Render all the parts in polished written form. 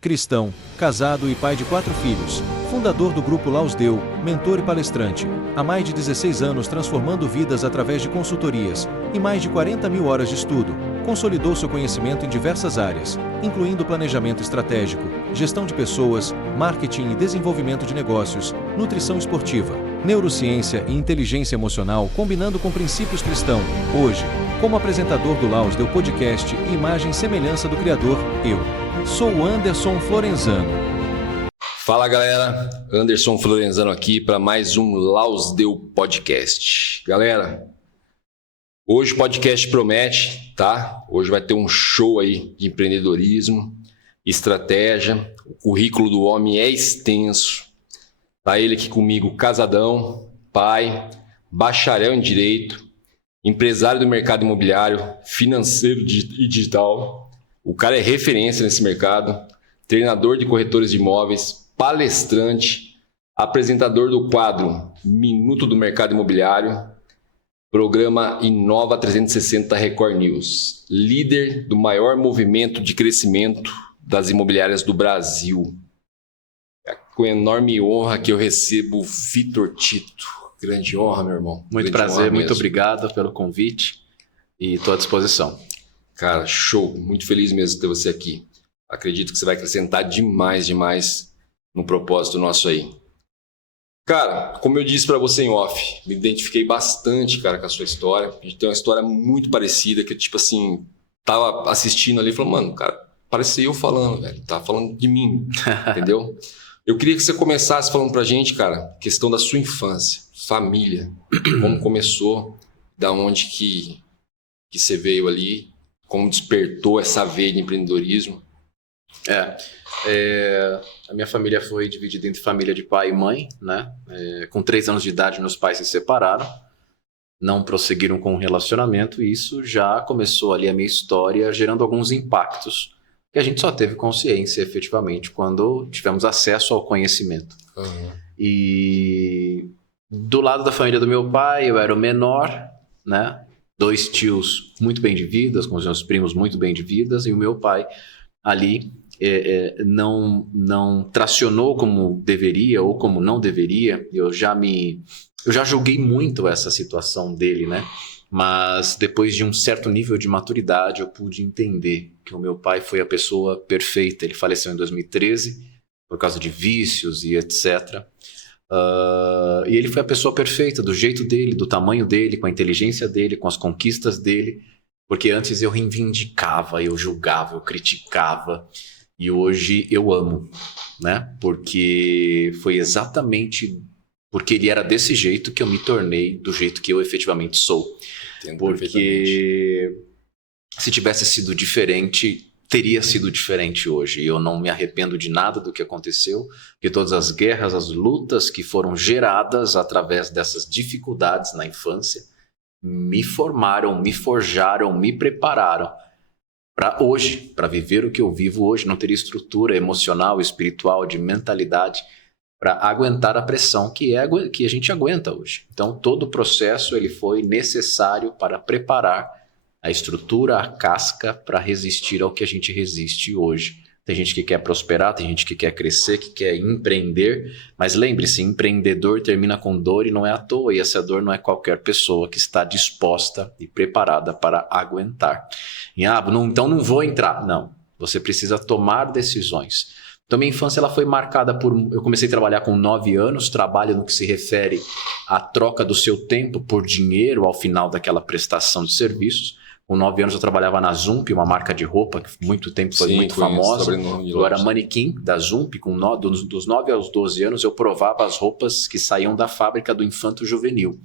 cristão, casado e pai de 4 filhos, fundador do Grupo Lausdeu, mentor e palestrante, há mais de 16 anos transformando vidas através de consultorias e mais de 40 mil horas de estudo, consolidou seu conhecimento em diversas áreas, incluindo planejamento estratégico, gestão de pessoas, marketing e desenvolvimento de negócios, nutrição esportiva, neurociência e inteligência emocional combinando com princípios cristãos. Hoje, como apresentador do Lausdeu Podcast e imagem e semelhança do Criador, eu sou o Anderson Florenzano. Fala galera, Anderson Florenzano aqui para mais um Lausdeu Podcast. Galera, hoje o podcast promete, tá? Hoje vai ter um show aí de empreendedorismo, estratégia, o currículo do homem é extenso. Tá ele aqui comigo, casadão, pai, bacharel em Direito, empresário do mercado imobiliário, financeiro e digital. O cara é referência nesse mercado, treinador de corretores de imóveis, palestrante, apresentador do quadro Minuto do Mercado Imobiliário, programa Inova 360 Record News, líder do maior movimento de crescimento das imobiliárias do Brasil. É com enorme honra que eu recebo o Vitor Tito. Grande honra, meu irmão. Muito prazer, muito obrigado pelo convite e estou à disposição. Cara, show. Muito feliz mesmo de ter você aqui. Acredito que você vai acrescentar demais no propósito nosso aí. Cara, como eu disse para você em off, me identifiquei bastante, cara, com a sua história. A gente tem uma história muito parecida, que tipo assim, tava assistindo ali e falou, mano, cara, parece eu falando, velho. Tava falando de mim, entendeu? Eu queria que você começasse falando pra gente, cara, questão da sua infância, família, como começou, da onde que você veio ali, como despertou essa veia de empreendedorismo. A minha família foi dividida entre família de pai e mãe, né? Com 3 anos de idade, meus pais se separaram, não prosseguiram com o relacionamento, e isso já começou ali a minha história, gerando alguns impactos que a gente só teve consciência, efetivamente, quando tivemos acesso ao conhecimento. Uhum. E do lado da família do meu pai, eu era o menor, né? 2 tios muito bem de vidas, com os meus primos muito bem de vidas, e o meu pai ali não tracionou como deveria ou como não deveria. Eu já julguei muito essa situação dele, né? Mas depois de um certo nível de maturidade, eu pude entender que o meu pai foi a pessoa perfeita. Ele faleceu em 2013 por causa de vícios e etc. E ele foi a pessoa perfeita, do jeito dele, do tamanho dele, com a inteligência dele, com as conquistas dele. Porque antes eu reivindicava, eu julgava, eu criticava. E hoje eu amo, né? Porque foi exatamente porque ele era desse jeito que eu me tornei do jeito que eu efetivamente sou. Entendo. Porque se tivesse sido diferente, teria sido diferente hoje. E eu não me arrependo de nada do que aconteceu, de todas as guerras, as lutas que foram geradas através dessas dificuldades na infância, me formaram, me forjaram, me prepararam para hoje, para viver o que eu vivo hoje. Não teria estrutura emocional, espiritual, de mentalidade para aguentar a pressão que a gente aguenta hoje. Então, todo o processo ele foi necessário para preparar a estrutura, a casca para resistir ao que a gente resiste hoje. Tem gente que quer prosperar, tem gente que quer crescer, que quer empreender, mas lembre-se, empreendedor termina com dor e não é à toa, e essa dor não é qualquer pessoa que está disposta e preparada para aguentar. E, então não vou entrar. Não, você precisa tomar decisões. Então minha infância ela foi marcada por... Eu comecei a trabalhar com 9 anos, trabalho no que se refere à troca do seu tempo por dinheiro ao final daquela prestação de serviços. Com 9 anos eu trabalhava na Zump, uma marca de roupa que muito tempo foi muito famosa. Eu era manequim da Zump, dos 9 aos 12 anos eu provava as roupas que saíam da fábrica do infanto juvenil.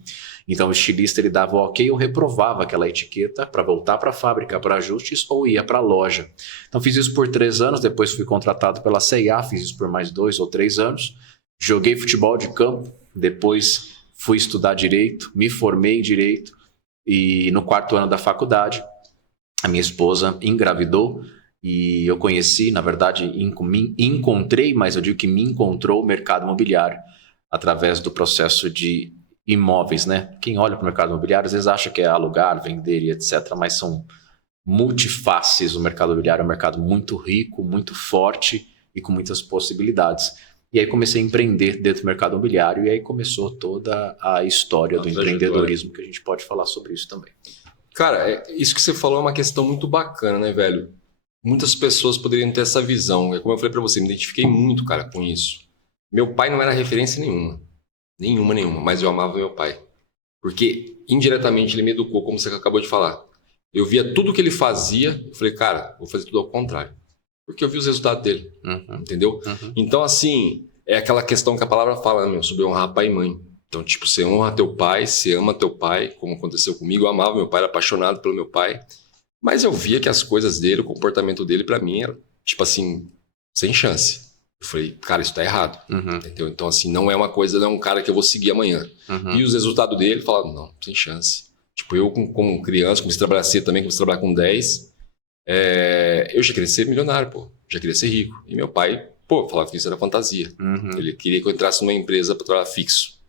Então o estilista ele dava o ok, eu reprovava aquela etiqueta para voltar para a fábrica para ajustes ou ia para a loja. Então fiz isso por 3 anos, depois fui contratado pela C&A, fiz isso por mais 2 ou 3 anos. Joguei futebol de campo, depois fui estudar Direito, me formei em Direito. E no 4º ano da faculdade, a minha esposa engravidou e eu conheci, na verdade, encontrei, mas eu digo que me encontrou o mercado imobiliário através do processo de imóveis, né? Quem olha para o mercado imobiliário às vezes acha que é alugar, vender e etc., mas são multifaces. O mercado imobiliário é um mercado muito rico, muito forte e com muitas possibilidades. E aí comecei a empreender dentro do mercado imobiliário e aí começou toda a história do empreendedorismo, que a gente pode falar sobre isso também. Cara, isso que você falou é uma questão muito bacana, né, velho? Muitas pessoas poderiam ter essa visão. É como eu falei pra você, me identifiquei muito, cara, com isso. Meu pai não era referência nenhuma. Nenhuma. Mas eu amava meu pai. Porque, indiretamente, ele me educou, como você acabou de falar. Eu via tudo que ele fazia, eu falei, cara, vou fazer tudo ao contrário. Porque eu vi os resultados dele, entendeu? Então, assim, é aquela questão que a palavra fala, né, sobre honrar pai e mãe. Então, tipo, você honra teu pai, você ama teu pai, como aconteceu comigo. Eu amava meu pai, era apaixonado pelo meu pai. Mas eu via que as coisas dele, o comportamento dele, pra mim, era, tipo assim, sem chance. Eu falei, cara, isso tá errado. Entendeu? Então, assim, não é uma coisa, não é um cara que eu vou seguir amanhã. E os resultados dele, falaram, não, sem chance. Tipo, eu, como criança, comecei a trabalhar cedo também, comecei a trabalhar com 10. Eu já queria ser milionário, pô. Já queria ser rico. E meu pai, pô, falava que isso era fantasia. Ele queria que eu entrasse numa empresa para trabalhar fixo.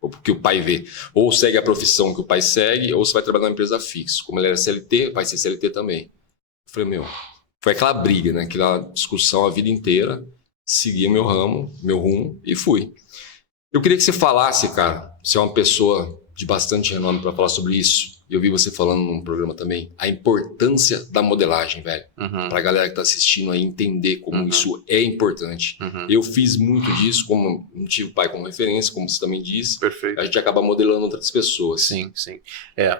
O que o pai vê. Ou segue a profissão que o pai segue, ou você vai trabalhar numa empresa fixo. Como ele era CLT, vai ser CLT também. Eu falei, foi aquela briga, né? Aquela discussão a vida inteira. Segui meu rumo e fui. Eu queria que você falasse, cara, você é uma pessoa de bastante renome para falar sobre isso. Eu vi você falando num programa também, a importância da modelagem, velho. Pra galera que tá assistindo aí entender como isso é importante. Eu fiz muito disso, como não tive pai como referência, como você também disse. Perfeito. A gente acaba modelando outras pessoas. Sim.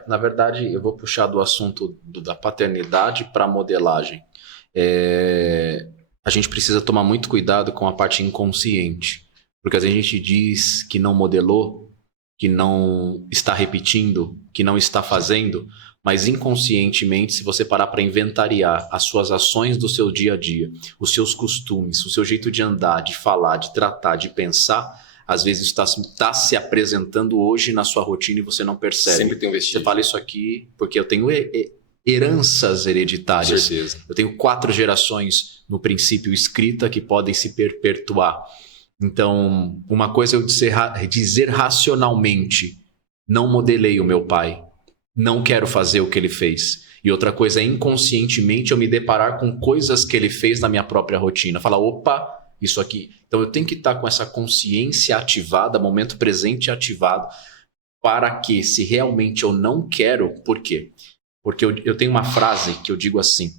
Na verdade, eu vou puxar do assunto da paternidade para modelagem. A gente precisa tomar muito cuidado com a parte inconsciente. Porque às vezes a gente diz que não modelou, que não está repetindo, que não está fazendo, mas inconscientemente, se você parar para inventariar as suas ações do seu dia a dia, os seus costumes, o seu jeito de andar, de falar, de tratar, de pensar, às vezes está se apresentando hoje na sua rotina e você não percebe. Sempre tem um vestígio. Você fala isso aqui porque eu tenho heranças hereditárias. Com certeza. Eu tenho 4 gerações no princípio escrita que podem se perpetuar. Então, uma coisa é eu dizer racionalmente, não modelei o meu pai, não quero fazer o que ele fez. E outra coisa é inconscientemente eu me deparar com coisas que ele fez na minha própria rotina. Falar, opa, isso aqui. Então eu tenho que estar com essa consciência ativada, momento presente ativado, para que se realmente eu não quero, por quê? Porque eu tenho uma frase que eu digo assim,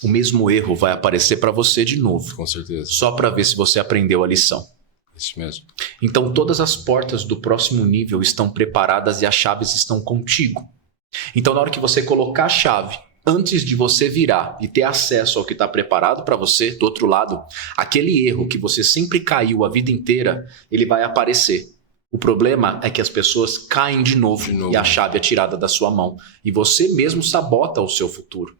o mesmo erro vai aparecer para você de novo. Com certeza. Só para ver se você aprendeu a lição. Isso mesmo. Então todas as portas do próximo nível estão preparadas e as chaves estão contigo. Então na hora que você colocar a chave, antes de você virar e ter acesso ao que está preparado para você, do outro lado, aquele erro que você sempre caiu a vida inteira, ele vai aparecer. O problema é que as pessoas caem de novo. E a chave é tirada da sua mão. E você mesmo sabota o seu futuro.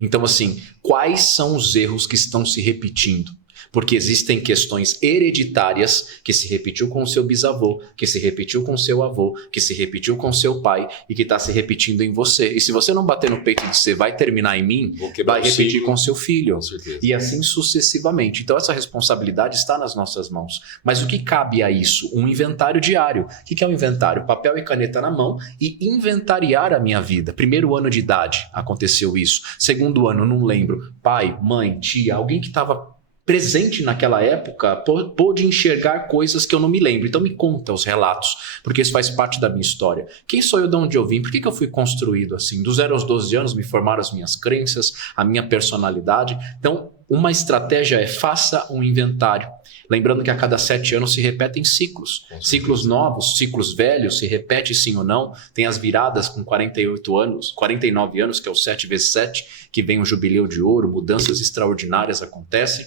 Então, assim, quais são os erros que estão se repetindo? Porque existem questões hereditárias que se repetiu com o seu bisavô, que se repetiu com o seu avô, que se repetiu com o seu pai e que está se repetindo em você. E se você não bater no peito e dizer vai terminar em mim, vai repetir com seu filho. Com certeza. E assim sucessivamente. Então essa responsabilidade está nas nossas mãos. Mas o que cabe a isso? Um inventário diário. O que é um inventário? Papel e caneta na mão e inventariar a minha vida. Primeiro ano de idade aconteceu isso. Segundo ano, não lembro. Pai, mãe, tia, alguém que estava presente naquela época pôde enxergar coisas que eu não me lembro. Então me conta os relatos, porque isso faz parte da minha história. Quem sou eu, de onde eu vim? Por que eu fui construído assim? Do 0 aos 12 anos me formaram as minhas crenças, a minha personalidade. Então uma estratégia é faça um inventário. Lembrando que a cada 7 anos se repetem ciclos. Ciclos novos, ciclos velhos, se repete sim ou não. Tem as viradas com 48 anos, 49 anos, que é o 7 vezes 7, que vem o jubileu de ouro, mudanças extraordinárias acontecem.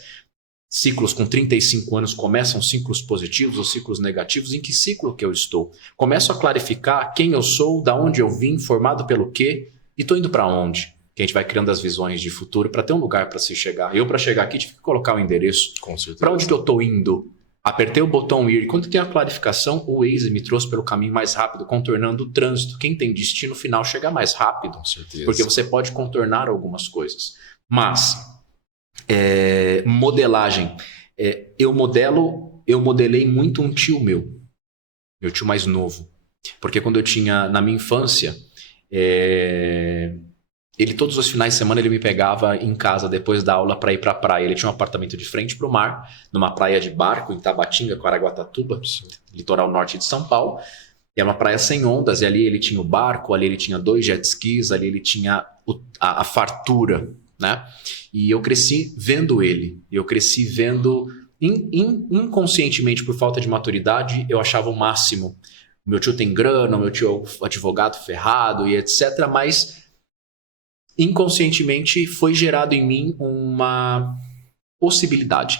Ciclos com 35 anos começam ciclos positivos ou ciclos negativos. Em que ciclo que eu estou? Começo a clarificar quem eu sou, da onde eu vim, formado pelo quê e estou indo para onde. Que a gente vai criando as visões de futuro para ter um lugar para se chegar. Eu, para chegar aqui, tive que colocar o endereço. Com certeza. Para onde que eu estou indo? Apertei o botão ir. Quando tem a clarificação, o Waze me trouxe pelo caminho mais rápido, contornando o trânsito. Quem tem destino final chega mais rápido. Com certeza. Porque você pode contornar algumas coisas. Mas, modelagem. Eu modelei muito um tio meu tio mais novo. Porque quando eu tinha, na minha infância, Ele, todos os finais de semana, ele me pegava em casa depois da aula para ir para a praia. Ele tinha um apartamento de frente para o mar, numa praia de barco, em Tabatinga, Caraguatatuba, litoral norte de São Paulo. E é uma praia sem ondas, e ali ele tinha o barco, ali ele tinha 2 jet skis, ali ele tinha a fartura, né? E eu cresci vendo ele. Eu cresci vendo, inconscientemente, por falta de maturidade, eu achava o máximo. Meu tio tem grana, meu tio é um advogado ferrado e etc. Mas inconscientemente foi gerado em mim uma possibilidade,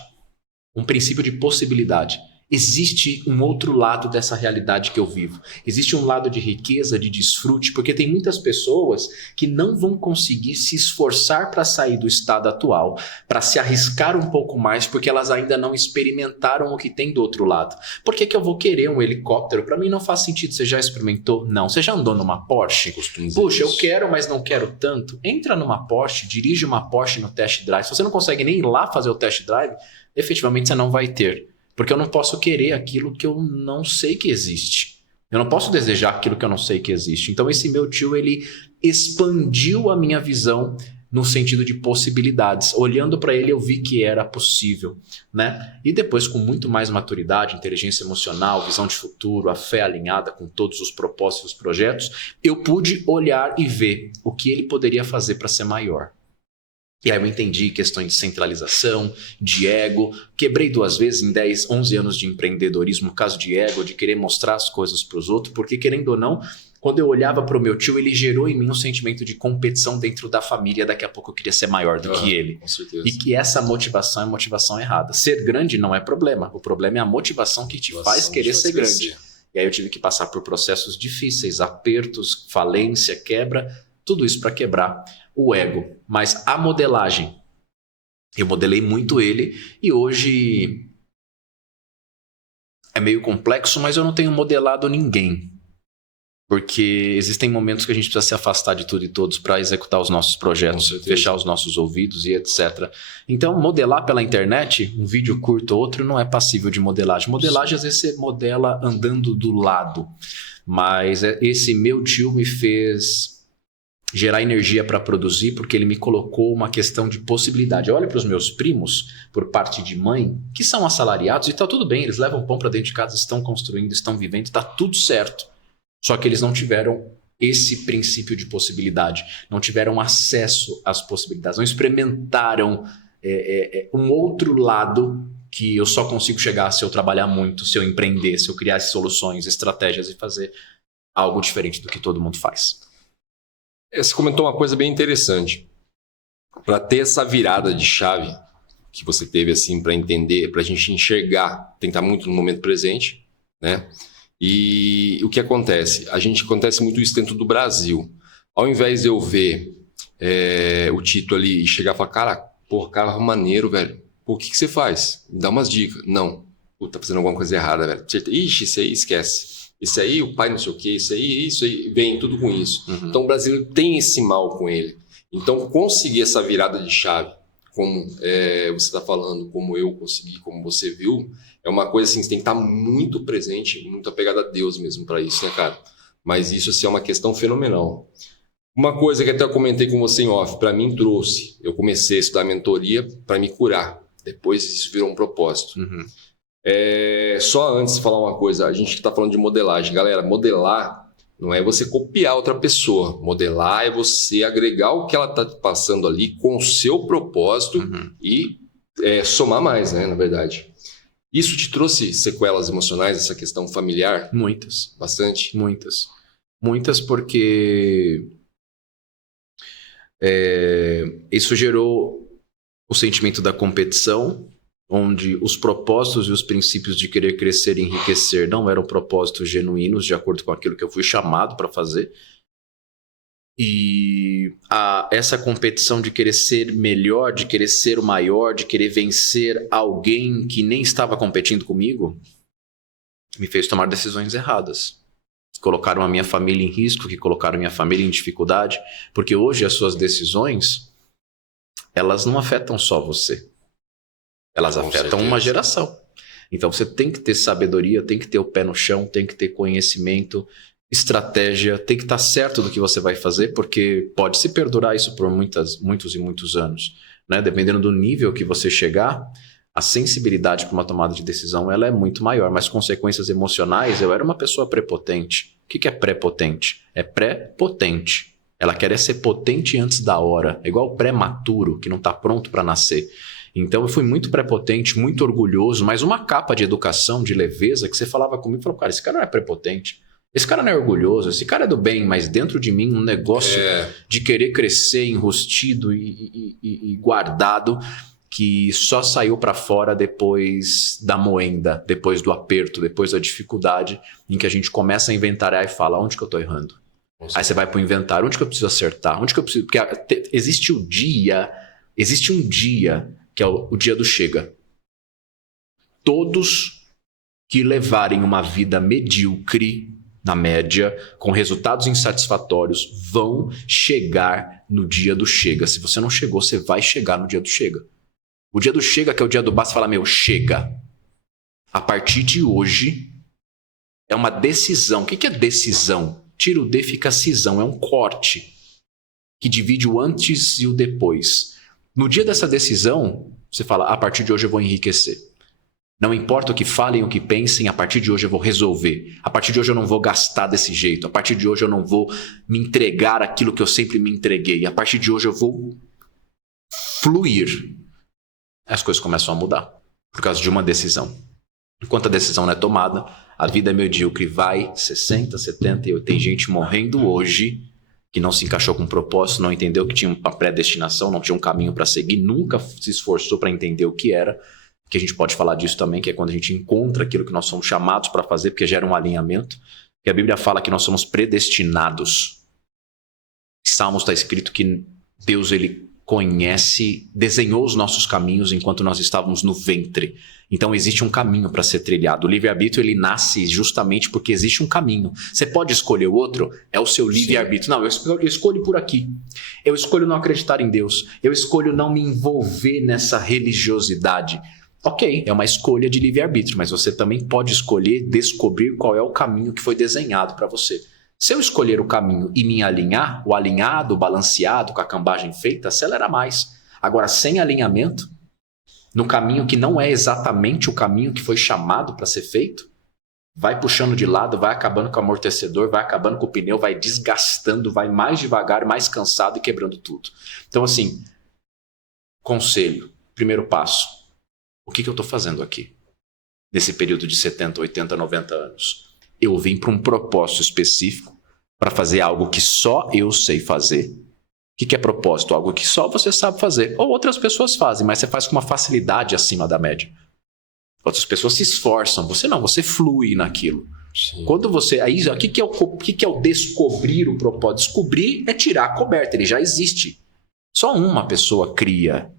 um princípio de possibilidade. Existe um outro lado dessa realidade que eu vivo. Existe um lado de riqueza, de desfrute, porque tem muitas pessoas que não vão conseguir se esforçar para sair do estado atual, para se arriscar um pouco mais, porque elas ainda não experimentaram o que tem do outro lado. Por que que eu vou querer um helicóptero? Para mim não faz sentido. Você já experimentou? Não. Você já andou numa Porsche? Puxa, eu quero, mas não quero tanto. Entra numa Porsche, dirige uma Porsche no test drive. Se você não consegue nem ir lá fazer o test drive, efetivamente você não vai ter. Porque eu não posso querer aquilo que eu não sei que existe. Eu não posso desejar aquilo que eu não sei que existe. Então esse meu tio, ele expandiu a minha visão no sentido de possibilidades. Olhando para ele, eu vi que era possível, né? E depois, com muito mais maturidade, inteligência emocional, visão de futuro, a fé alinhada com todos os propósitos e os projetos, eu pude olhar e ver o que ele poderia fazer para ser maior. E aí eu entendi questões de centralização, de ego. Quebrei 2 vezes em 10, 11 anos de empreendedorismo, caso de ego, de querer mostrar as coisas para os outros, porque querendo ou não, quando eu olhava para o meu tio, ele gerou em mim um sentimento de competição dentro da família. Daqui a pouco eu queria ser maior do que ele. Com certeza. E que essa motivação é motivação errada. Ser grande não é problema. O problema é a motivação que te faz querer ser grande. E aí eu tive que passar por processos difíceis, apertos, falência, quebra, tudo isso para quebrar o ego. Mas a modelagem, eu modelei muito ele e hoje é meio complexo, mas eu não tenho modelado ninguém. Porque existem momentos que a gente precisa se afastar de tudo e todos para executar os nossos projetos, fechar os nossos ouvidos e etc. Então, modelar pela internet, um vídeo curto ou outro, não é passível de modelagem. Modelagem, às vezes, você modela andando do lado. Mas esse meu tio me fez gerar energia para produzir, porque ele me colocou uma questão de possibilidade. Olha para os meus primos, por parte de mãe, que são assalariados, e está tudo bem, eles levam pão para dentro de casa, estão construindo, estão vivendo, está tudo certo. Só que eles não tiveram esse princípio de possibilidade, não tiveram acesso às possibilidades, não experimentaram um outro lado que eu só consigo chegar se eu trabalhar muito, se eu empreender, se eu criar soluções, estratégias e fazer algo diferente do que todo mundo faz. Você comentou uma coisa bem interessante. Para ter essa virada de chave que você teve assim para entender, para a gente enxergar, tem que estar muito no momento presente, né? E o que acontece? Acontece muito isso dentro do Brasil. Ao invés de eu ver o título ali e chegar e falar, cara, porra, carro maneiro, velho. Pô, o que você faz? Me dá umas dicas. Não. Pô, tá fazendo alguma coisa errada, velho. Ixi, isso aí esquece. Isso aí, o pai não sei o que, isso aí, vem tudo com isso. Uhum. Então o brasileiro tem esse mal com ele. Então conseguir essa virada de chave, como você está falando, como eu consegui, como você viu, é uma coisa assim, você tem que estar muito presente, muito apegado a Deus mesmo para isso, né, cara? Mas isso assim, é uma questão fenomenal. Uma coisa que até eu comentei com você em off, para mim trouxe, eu comecei a estudar mentoria para me curar. Depois isso virou um propósito. Uhum. Só antes de falar uma coisa, a gente está falando de modelagem. Galera, modelar não é você copiar outra pessoa. Modelar é você agregar o que ela está passando ali com o seu propósito e somar mais, né, na verdade. Isso te trouxe sequelas emocionais, essa questão familiar? Muitas. Bastante? Muitas. Muitas porque isso gerou o sentimento da competição, onde os propósitos e os princípios de querer crescer e enriquecer não eram propósitos genuínos, de acordo com aquilo que eu fui chamado para fazer. E essa competição de querer ser melhor, de querer ser o maior, de querer vencer alguém que nem estava competindo comigo, me fez tomar decisões erradas. Que colocaram a minha família em risco, que colocaram a minha família em dificuldade, porque hoje as suas decisões, elas não afetam só você. Elas afetam uma geração. Então você tem que ter sabedoria, tem que ter o pé no chão, tem que ter conhecimento estratégia, tem que estar certo do que você vai fazer, porque pode se perdurar isso por muitos e muitos anos, né? Dependendo do nível que você chegar, a sensibilidade para uma tomada de decisão ela é muito maior, mas consequências emocionais, eu era uma pessoa prepotente. O que é prepotente? É pré-potente. Ela quer ser potente antes da hora, é igual o prematuro, que não está pronto para nascer. Então eu fui muito prepotente, muito orgulhoso, mas uma capa de educação, de leveza, que você falava comigo, falou, cara, esse cara não é prepotente, esse cara não é orgulhoso, esse cara é do bem, mas dentro de mim um negócio de querer crescer enrustido e guardado, que só saiu para fora depois da moenda, depois do aperto, depois da dificuldade, em que a gente começa a inventariar e fala, onde que eu estou errando? Aí você vai para o inventário, onde que eu preciso acertar? Onde que eu preciso... Porque existe um dia que é o dia do chega. Todos que levarem uma vida medíocre, na média, com resultados insatisfatórios, vão chegar no dia do chega. Se você não chegou, você vai chegar no dia do chega. O dia do chega, que é o dia do basta, fala, meu, chega. A partir de hoje, é uma decisão. O que é decisão? Tira o D, fica cisão. É um corte que divide o antes e o depois. No dia dessa decisão, você fala, a partir de hoje eu vou enriquecer. Não importa o que falem, o que pensem, a partir de hoje eu vou resolver. A partir de hoje eu não vou gastar desse jeito. A partir de hoje eu não vou me entregar aquilo que eu sempre me entreguei. A partir de hoje eu vou fluir. As coisas começam a mudar por causa de uma decisão. Enquanto a decisão não é tomada, a vida é medíocre, vai 60, 70, e tem gente morrendo hoje que não se encaixou com um propósito, não entendeu que tinha uma predestinação, não tinha um caminho para seguir, nunca se esforçou para entender o que era, que a gente pode falar disso também, que é quando a gente encontra aquilo que nós somos chamados para fazer, porque gera um alinhamento, que a Bíblia fala que nós somos predestinados. Em Salmos está escrito que Deus, ele conhece, desenhou os nossos caminhos enquanto nós estávamos no ventre. Então existe um caminho para ser trilhado. O livre-arbítrio, ele nasce justamente porque existe um caminho. Você pode escolher o outro, é o seu livre-arbítrio. Não, eu escolho por aqui. Eu escolho não acreditar em Deus. Eu escolho não me envolver nessa religiosidade. Ok, é uma escolha de livre-arbítrio, mas você também pode escolher descobrir qual é o caminho que foi desenhado para você. Se eu escolher o caminho e me alinhar, o alinhado, o balanceado, com a cambagem feita, acelera mais. Agora, sem alinhamento, no caminho que não é exatamente o caminho que foi chamado para ser feito, vai puxando de lado, vai acabando com o amortecedor, vai acabando com o pneu, vai desgastando, vai mais devagar, mais cansado e quebrando tudo. Então, assim, conselho, primeiro passo. O que eu estou fazendo aqui? Nesse período de 70, 80, 90 anos. Eu vim para um propósito específico, para fazer algo que só eu sei fazer. O que é propósito? Algo que só você sabe fazer. Ou outras pessoas fazem, mas você faz com uma facilidade acima da média. Outras pessoas se esforçam, você não, você flui naquilo. Sim. Quando você... Aí, o que é o descobrir o propósito? Descobrir é tirar a coberta, ele já existe. Só uma pessoa cria.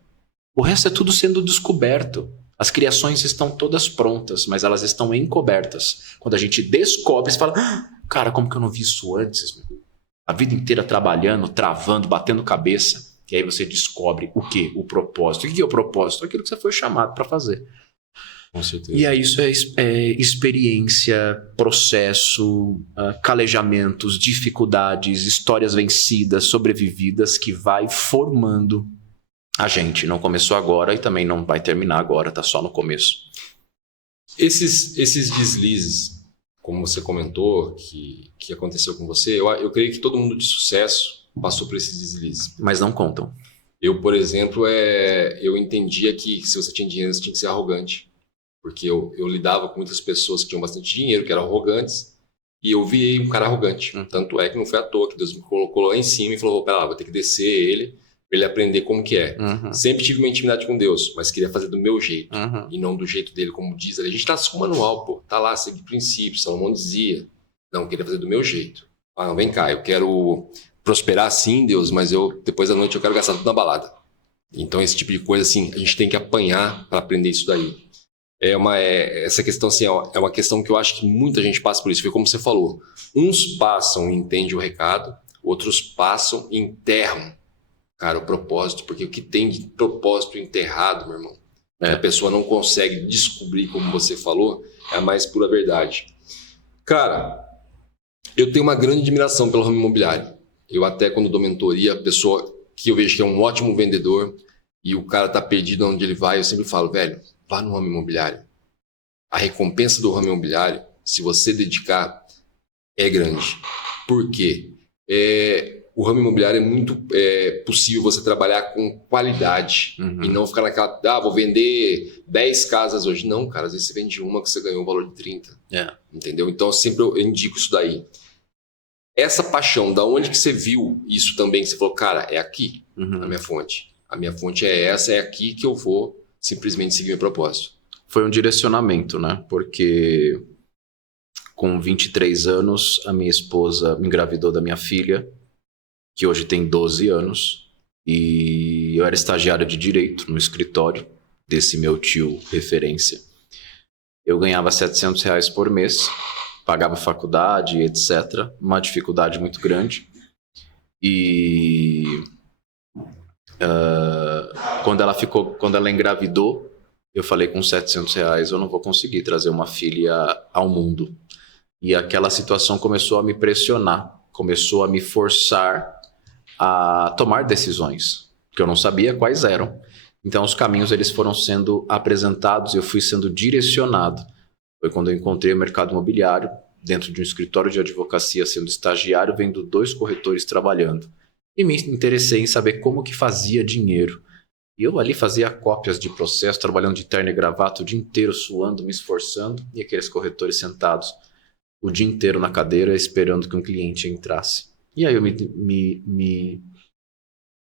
O resto é tudo sendo descoberto. As criações estão todas prontas, mas elas estão encobertas. Quando a gente descobre, você fala, cara, como que eu não vi isso antes? Meu? A vida inteira trabalhando, travando, batendo cabeça. E aí você descobre o quê? O propósito. O que é o propósito? Aquilo que você foi chamado para fazer. Com certeza. E aí isso é experiência, processo, calejamentos, dificuldades, histórias vencidas, sobrevividas, que vai formando a gente. Não começou agora e também não vai terminar agora, tá só no começo. Esses deslizes, como você comentou, que aconteceu com você, eu creio que todo mundo de sucesso passou por esses deslizes. Mas não contam. Eu, por exemplo, eu entendia que se você tinha dinheiro, você tinha que ser arrogante. Porque eu lidava com muitas pessoas que tinham bastante dinheiro, que eram arrogantes, e eu vi um cara arrogante. Tanto é que não foi à toa que Deus me colocou lá em cima e falou, pera lá, vou ter que descer ele, para ele aprender como que é. Sempre tive uma intimidade com Deus, mas queria fazer do meu jeito, e não do jeito dele, como diz ali. A gente tá com o manual, pô, tá lá, segue princípios, Salomão dizia. Não, queria fazer do meu jeito. Ah, não, vem cá, eu quero prosperar sim, Deus, mas depois da noite eu quero gastar tudo na balada. Então esse tipo de coisa, assim, a gente tem que apanhar para aprender isso daí. Essa questão, assim, é uma questão que eu acho que muita gente passa por isso. Foi como você falou, uns passam e entendem o recado, outros passam e enterram, cara, o propósito, porque o que tem de propósito enterrado, meu irmão, a pessoa não consegue descobrir, como você falou, é a mais pura verdade. Cara, Eu tenho uma grande admiração pelo ramo imobiliário. Eu até quando dou mentoria, a pessoa que eu vejo que é um ótimo vendedor e o cara tá perdido onde ele vai, eu sempre falo, velho, vá no ramo imobiliário. A recompensa do ramo imobiliário, se você dedicar, é grande. Por quê? O ramo imobiliário é muito possível você trabalhar com qualidade e não ficar naquela, vou vender 10 casas hoje. Não, cara, às vezes você vende uma que você ganhou o valor de 30. Entendeu? Então, sempre eu indico isso daí. Essa paixão, da onde que você viu isso também? Que você falou, cara, é aqui a minha fonte. A minha fonte é essa, é aqui que eu vou simplesmente seguir meu propósito. Foi um direcionamento, né? Porque com 23 anos, a minha esposa me engravidou da minha filha, que hoje tem 12 anos, e eu era estagiário de direito no escritório desse meu tio referência. Eu ganhava R$700 por mês, pagava faculdade, etc. Uma dificuldade muito grande. E quando ela engravidou, eu falei, com R$700 eu não vou conseguir trazer uma filha ao mundo. E aquela situação começou a me pressionar, começou a me forçar a tomar decisões, que eu não sabia quais eram. Então os caminhos eles foram sendo apresentados e eu fui sendo direcionado. Foi quando eu encontrei o mercado imobiliário, dentro de um escritório de advocacia, sendo estagiário, vendo 2 corretores trabalhando. E me interessei em saber como que fazia dinheiro. E eu ali fazia cópias de processo, trabalhando de terno e gravata o dia inteiro, suando, me esforçando, e aqueles corretores sentados o dia inteiro na cadeira, esperando que um cliente entrasse. E aí eu me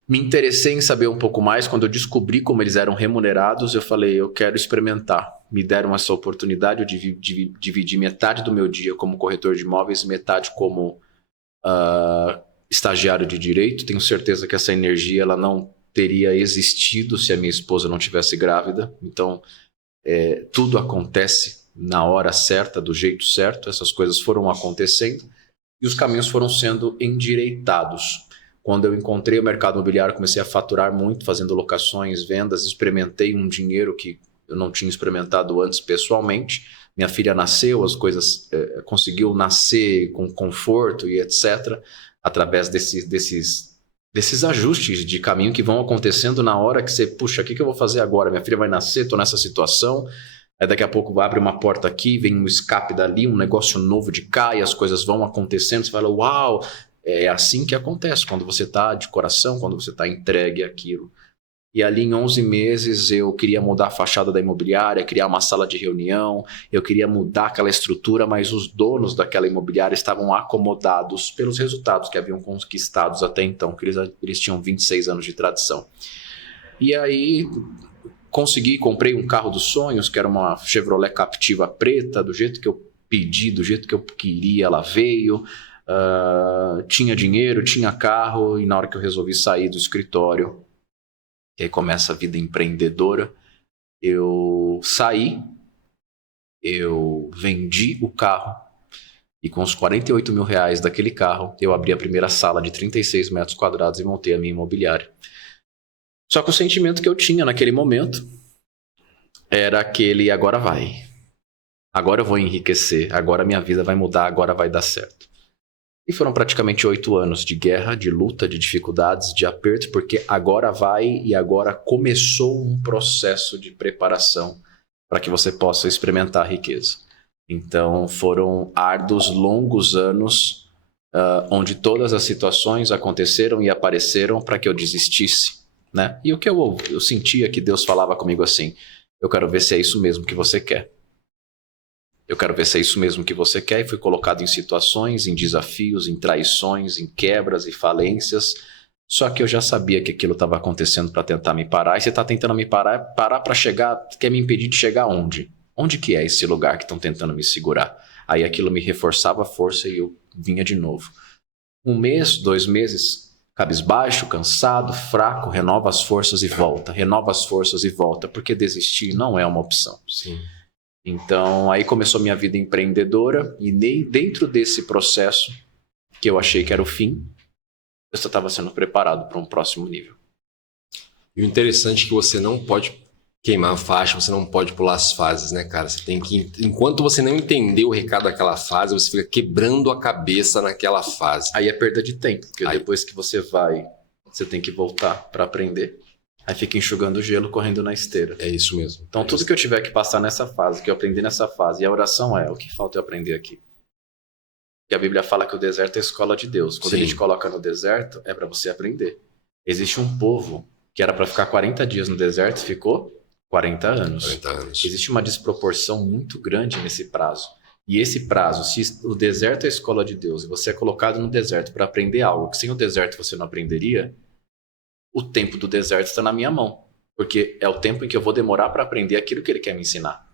interessei em saber um pouco mais. Quando eu descobri como eles eram remunerados, eu falei, eu quero experimentar. Me deram essa oportunidade, eu dividi metade do meu dia como corretor de imóveis, metade como estagiário de direito. Tenho certeza que essa energia ela não teria existido se a minha esposa não tivesse grávida. Então, tudo acontece na hora certa, do jeito certo. Essas coisas foram acontecendo e os caminhos foram sendo endireitados. Quando eu encontrei o mercado imobiliário, comecei a faturar muito, fazendo locações, vendas, experimentei um dinheiro que eu não tinha experimentado antes pessoalmente. Minha filha nasceu, as coisas conseguiu nascer com conforto e etc. Através desses ajustes de caminho que vão acontecendo na hora que você, puxa, o que eu vou fazer agora? Minha filha vai nascer, estou nessa situação. Aí daqui a pouco abre uma porta aqui, vem um escape dali, um negócio novo de cá e as coisas vão acontecendo. Você fala, uau, é assim que acontece quando você está de coração, quando você está entregue àquilo. E ali em 11 meses eu queria mudar a fachada da imobiliária, criar uma sala de reunião, eu queria mudar aquela estrutura, mas os donos daquela imobiliária estavam acomodados pelos resultados que haviam conquistados até então, que eles tinham 26 anos de tradição. E aí comprei um carro dos sonhos, que era uma Chevrolet Captiva preta, do jeito que eu pedi, do jeito que eu queria, ela veio. Tinha dinheiro, tinha carro, e na hora que eu resolvi sair do escritório, e aí começa a vida empreendedora, eu saí, eu vendi o carro, e com os R$48 mil daquele carro, eu abri a primeira sala de 36 metros quadrados e montei a minha imobiliária. Só que o sentimento que eu tinha naquele momento era aquele, agora vai. Agora eu vou enriquecer, agora minha vida vai mudar, agora vai dar certo. E foram praticamente 8 anos de guerra, de luta, de dificuldades, de aperto, porque agora vai e agora começou um processo de preparação para que você possa experimentar a riqueza. Então foram árduos, longos anos, onde todas as situações aconteceram e apareceram para que eu desistisse. Né? E o que eu sentia que Deus falava comigo assim, eu quero ver se é isso mesmo que você quer. Eu quero ver se é isso mesmo que você quer. E fui colocado em situações, em desafios, em traições, em quebras e falências. Só que eu já sabia que aquilo estava acontecendo para tentar me parar. E você está tentando me parar para chegar, quer me impedir de chegar onde? Onde que é esse lugar que estão tentando me segurar? Aí aquilo me reforçava a força e eu vinha de novo. 1 mês, 2 meses... cabisbaixo, cansado, fraco, renova as forças e volta. Renova as forças e volta, porque desistir não é uma opção. Sim. Então, aí começou minha vida empreendedora e nem dentro desse processo, que eu achei que era o fim, eu só estava sendo preparado para um próximo nível. E o interessante é que você não pode queimar a faixa, você não pode pular as fases, né, cara? Você tem que, enquanto você não entender o recado daquela fase, você fica quebrando a cabeça naquela fase. Aí é perda de tempo, porque depois que você vai, você tem que voltar para aprender. Aí fica enxugando o gelo, correndo na esteira. É isso mesmo. Então tudo que eu tiver que passar nessa fase, que eu aprendi nessa fase, e a oração é o que falta eu aprender aqui. E a Bíblia fala que o deserto é a escola de Deus. Quando Sim. ele te coloca no deserto, é para você aprender. Existe um povo que era para ficar 40 dias no deserto, ficou 40 anos. 40 anos. Existe uma desproporção muito grande nesse prazo. E esse prazo, se o deserto é a escola de Deus e você é colocado no deserto para aprender algo que sem o deserto você não aprenderia, o tempo do deserto está na minha mão. Porque é o tempo em que eu vou demorar para aprender aquilo que ele quer me ensinar.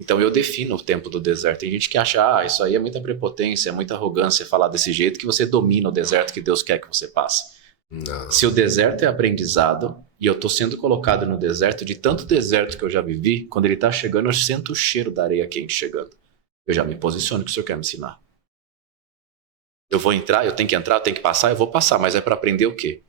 Então eu defino o tempo do deserto. Tem gente que acha, isso aí é muita prepotência, é muita arrogância falar desse jeito que você domina o deserto que Deus quer que você passe. Não. Se o deserto é aprendizado e eu estou sendo colocado no deserto, de tanto deserto que eu já vivi, quando ele está chegando, eu sinto o cheiro da areia quente chegando. Eu já me posiciono que o Senhor quer me ensinar. Eu vou entrar, eu tenho que passar, eu vou passar, mas é para aprender o quê?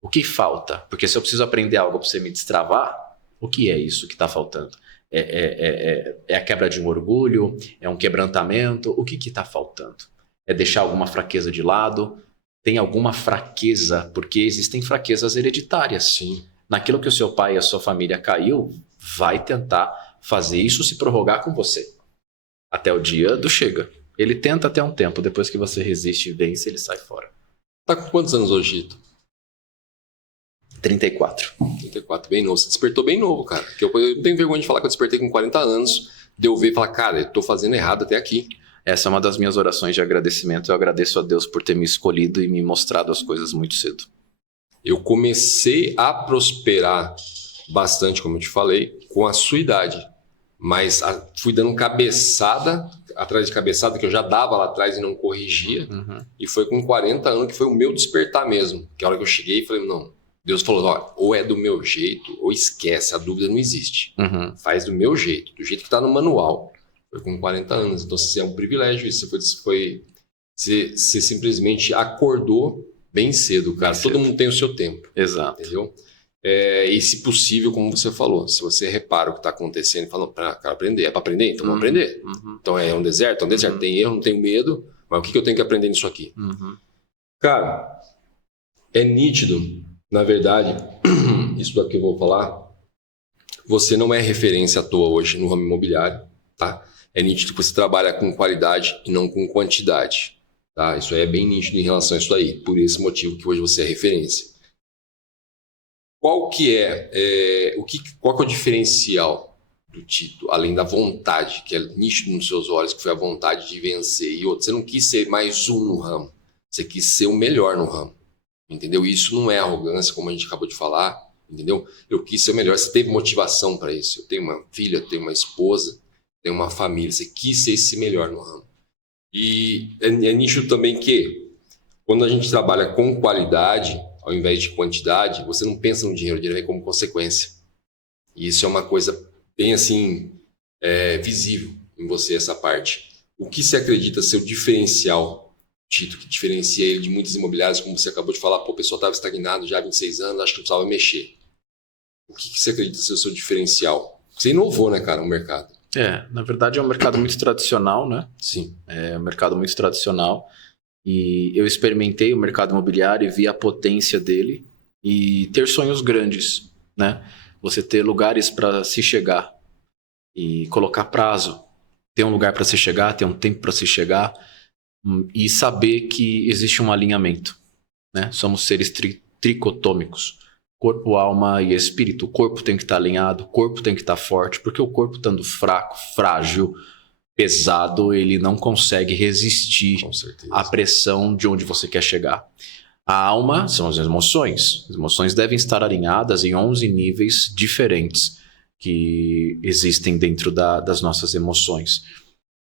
O que falta? Porque se eu preciso aprender algo para você me destravar, o que é isso que está faltando? É a quebra de um orgulho? É um quebrantamento? O que está faltando? É deixar alguma fraqueza de lado? Tem alguma fraqueza? Porque existem fraquezas hereditárias. Sim. Naquilo que o seu pai e a sua família caiu, vai tentar fazer isso se prorrogar com você. Até o dia do chega. Ele tenta até um tempo. Depois que você resiste e vence, ele sai fora. Tá com quantos anos hoje, Ito? 34. 34, bem novo. Você despertou bem novo, cara. Porque eu não tenho vergonha de falar que eu despertei com 40 anos, de eu ver e falar, cara, eu tô fazendo errado até aqui. Essa é uma das minhas orações de agradecimento. Eu agradeço a Deus por ter me escolhido e me mostrado as coisas muito cedo. Eu comecei a prosperar bastante, como eu te falei, com a sua idade. Mas fui dando cabeçada, atrás de cabeçada, que eu já dava lá atrás e não corrigia. Uhum. E foi com 40 anos que foi o meu despertar mesmo. Que a hora que eu cheguei e falei, não... Deus falou, ó, ou é do meu jeito, ou esquece, a dúvida não existe. Uhum. Faz do meu jeito, do jeito que está no manual. Foi com 40 anos, então é um privilégio isso. Você simplesmente acordou bem cedo, cara. Todo mundo tem o seu tempo. Exato. Entendeu? E se possível, como você falou, se você repara o que está acontecendo e fala, cara, aprender, é para aprender? Então vamos aprender. Uhum. Então é um deserto, tem erro, não tenho medo, mas o que eu tenho que aprender nisso aqui? Uhum. Cara, é nítido. Na verdade, isso daqui eu vou falar, você não é referência à toa hoje no ramo imobiliário, tá? É nítido que você trabalha com qualidade e não com quantidade, tá? Isso aí é bem nítido em relação a isso aí, por esse motivo que hoje você é referência. Qual que é o diferencial do Tito, além da vontade, que é nítido nos seus olhos, que foi a vontade de vencer, e outro, você não quis ser mais um no ramo, você quis ser o melhor no ramo. Entendeu? Isso não é arrogância, como a gente acabou de falar, entendeu? Eu quis ser o melhor, você teve motivação para isso. Eu tenho uma filha, tenho uma esposa, tenho uma família, você quis ser esse melhor no ramo. E é nítido também que, quando a gente trabalha com qualidade, ao invés de quantidade, você não pensa no dinheiro, o dinheiro vem como consequência. E isso é uma coisa bem assim, visível em você, essa parte. O que você acredita ser o diferencial, Tito, que diferencia ele de muitas imobiliárias, como você acabou de falar, o pessoal estava estagnado já há 26 anos, acho que não precisava mexer. O que você acredita ser o seu diferencial? Você inovou, né, cara, o mercado. Na verdade é um mercado muito tradicional, né? Sim. É um mercado muito tradicional e eu experimentei o mercado imobiliário e vi a potência dele e ter sonhos grandes, né? Você ter lugares para se chegar e colocar prazo, ter um lugar para se chegar, ter um tempo para se chegar, e saber que existe um alinhamento, né? Somos seres tricotômicos, corpo, alma e espírito. O corpo tem que estar alinhado, o corpo tem que estar forte, porque o corpo estando fraco, frágil, pesado, ele não consegue resistir à pressão de onde você quer chegar. A alma são as emoções. As emoções devem estar alinhadas em 11 níveis diferentes que existem dentro das nossas emoções.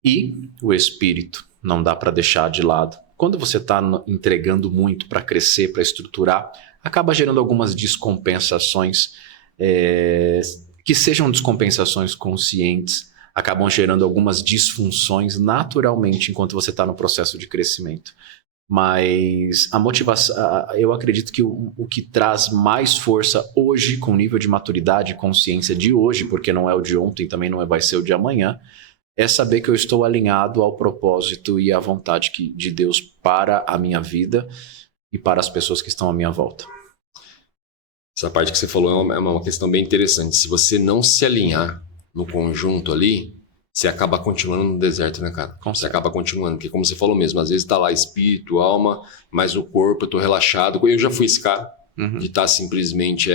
E o espírito não dá para deixar de lado. Quando você está entregando muito para crescer, para estruturar, acaba gerando algumas descompensações, que sejam descompensações conscientes, acabam gerando algumas disfunções naturalmente enquanto você está no processo de crescimento. Mas a motivação, eu acredito que o que traz mais força hoje, com o nível de maturidade e consciência de hoje, porque não é o de ontem, também não vai ser o de amanhã, é saber que eu estou alinhado ao propósito e à vontade de Deus para a minha vida e para as pessoas que estão à minha volta. Essa parte que você falou é uma questão bem interessante. Se você não se alinhar no conjunto ali, você acaba continuando no deserto, né, cara? Você acaba continuando, porque como você falou mesmo, às vezes tá lá espírito, alma, mas o corpo, eu tô relaxado. Eu já fui esse cara de estar simplesmente...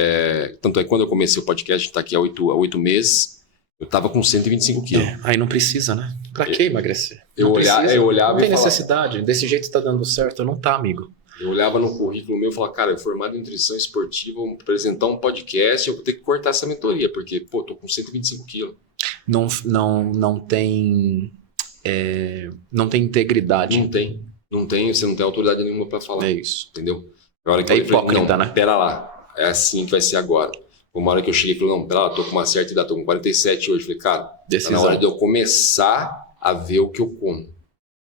Tanto é que quando eu comecei o podcast, a gente tá aqui há 8 meses, eu tava com 125 quilos. Aí não precisa, né? Pra que emagrecer? Eu olhava não e tem falava... necessidade, desse jeito tá dando certo, não tá, amigo. Eu olhava no currículo meu e falava, cara, eu formado em nutrição esportiva, vou apresentar um podcast, eu vou ter que cortar essa mentoria, porque, pô, tô com 125 quilos. Não tem integridade. Não tem, você não tem autoridade nenhuma pra falar. É isso. Entendeu? A hora que É eu falei, hipócrita, não, né? pera lá, é assim que vai ser agora. Uma hora que eu cheguei e falei, não, pera lá, tô com uma certa idade, tô com 47 hoje. Falei, cara, tá na hora de eu começar a ver o que eu como.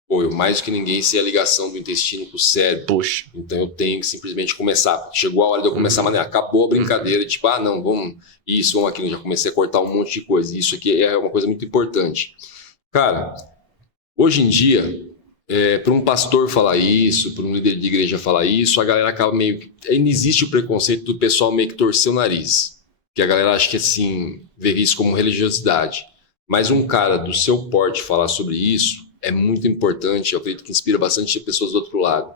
Pô, eu mais do que ninguém sei a ligação do intestino com o cérebro. Puxa. Então eu tenho que simplesmente começar. Chegou a hora de eu começar a maneira. Acabou a brincadeira, tipo, não, vamos isso, vamos aquilo. Já comecei a cortar um monte de coisa. Isso aqui é uma coisa muito importante. Cara, hoje em dia, para um pastor falar isso, para um líder de igreja falar isso, a galera acaba meio que... Ainda existe o preconceito do pessoal meio que torcer o nariz. Que a galera acha que assim, vê isso como religiosidade. Mas um cara do seu porte falar sobre isso é muito importante, eu acredito que inspira bastante pessoas do outro lado.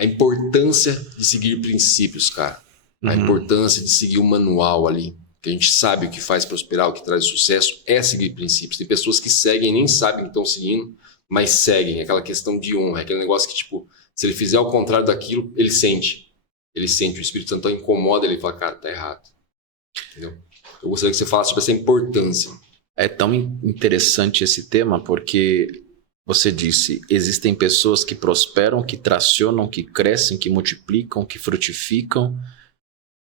A importância de seguir princípios, cara. A importância de seguir o manual ali. Que a gente sabe o que faz prosperar, o que traz sucesso, é seguir princípios. Tem pessoas que seguem e nem sabem que estão seguindo, mas seguem. Aquela questão de honra, aquele negócio que, tipo, se ele fizer o contrário daquilo, ele sente. Ele sente, o Espírito Santo incomoda, ele fala, cara, tá errado. Entendeu? Eu gostaria que você falasse sobre essa importância. É tão interessante esse tema porque você disse, existem pessoas que prosperam, que tracionam, que crescem, que multiplicam, que frutificam,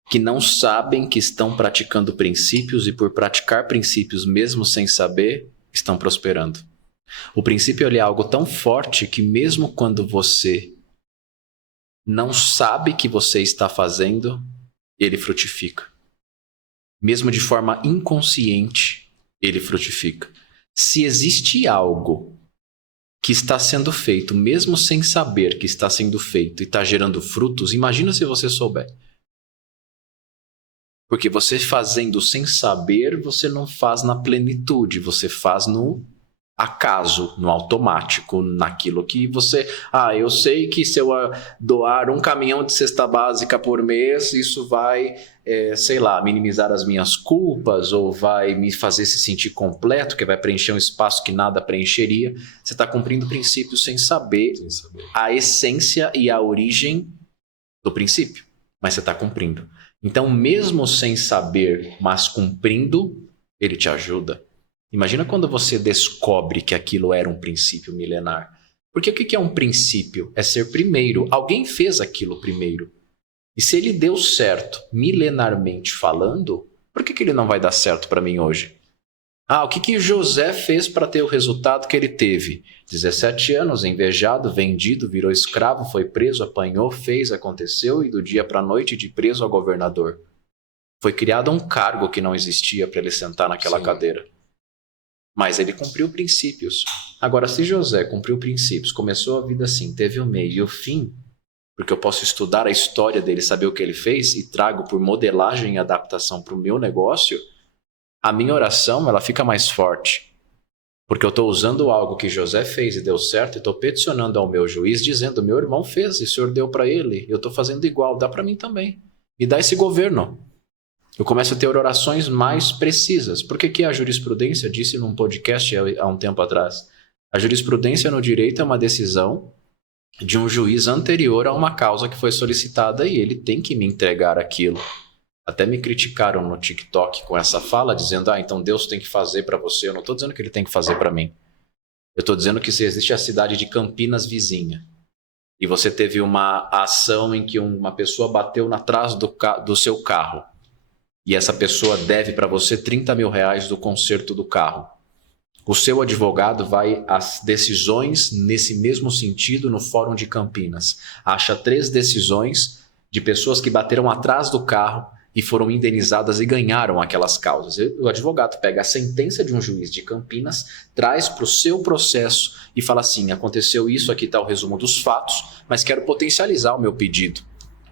que não sabem que estão praticando princípios e por praticar princípios mesmo sem saber, estão prosperando. O princípio ele é algo tão forte que mesmo quando você não sabe que você está fazendo, ele frutifica. Mesmo de forma inconsciente, ele frutifica. Se existe algo que está sendo feito, mesmo sem saber que está sendo feito e está gerando frutos, imagina se você souber. Porque você fazendo sem saber, você não faz na plenitude, você faz no acaso, no automático, naquilo que você... eu sei que se eu doar um caminhão de cesta básica por mês, isso vai, minimizar as minhas culpas, ou vai me fazer se sentir completo, que vai preencher um espaço que nada preencheria. Você está cumprindo princípios sem saber a essência e a origem do princípio, mas você está cumprindo. Então, mesmo sem saber, mas cumprindo, ele te ajuda. Imagina quando você descobre que aquilo era um princípio milenar. Porque o que é um princípio? É ser primeiro. Alguém fez aquilo primeiro. E se ele deu certo, milenarmente falando, por que ele não vai dar certo para mim hoje? O que José fez para ter o resultado que ele teve? 17 anos, invejado, vendido, virou escravo, foi preso, apanhou, fez, aconteceu e do dia para a noite de preso a governador. Foi criado um cargo que não existia para ele sentar naquela cadeira. Mas ele cumpriu princípios. Agora, se José cumpriu princípios, começou a vida assim, teve o meio e o fim, porque eu posso estudar a história dele, saber o que ele fez e trago por modelagem e adaptação para o meu negócio, a minha oração ela fica mais forte. Porque eu estou usando algo que José fez e deu certo e estou peticionando ao meu juiz, dizendo, meu irmão fez e o senhor deu para ele, eu estou fazendo igual, dá para mim também. Me dá esse governo. Eu começo a ter orações mais precisas. Por que a jurisprudência disse num podcast há um tempo atrás? A jurisprudência no direito é uma decisão de um juiz anterior a uma causa que foi solicitada e ele tem que me entregar aquilo. Até me criticaram no TikTok com essa fala, dizendo, então Deus tem que fazer para você. Eu não estou dizendo que ele tem que fazer para mim. Eu estou dizendo que se existe a cidade de Campinas vizinha e você teve uma ação em que uma pessoa bateu atrás do seu carro, e essa pessoa deve para você 30 mil reais do conserto do carro. O seu advogado vai às decisões nesse mesmo sentido no Fórum de Campinas. Acha 3 decisões de pessoas que bateram atrás do carro e foram indenizadas e ganharam aquelas causas. O advogado pega a sentença de um juiz de Campinas, traz para o seu processo e fala assim, aconteceu isso, aqui está o resumo dos fatos, mas quero potencializar o meu pedido.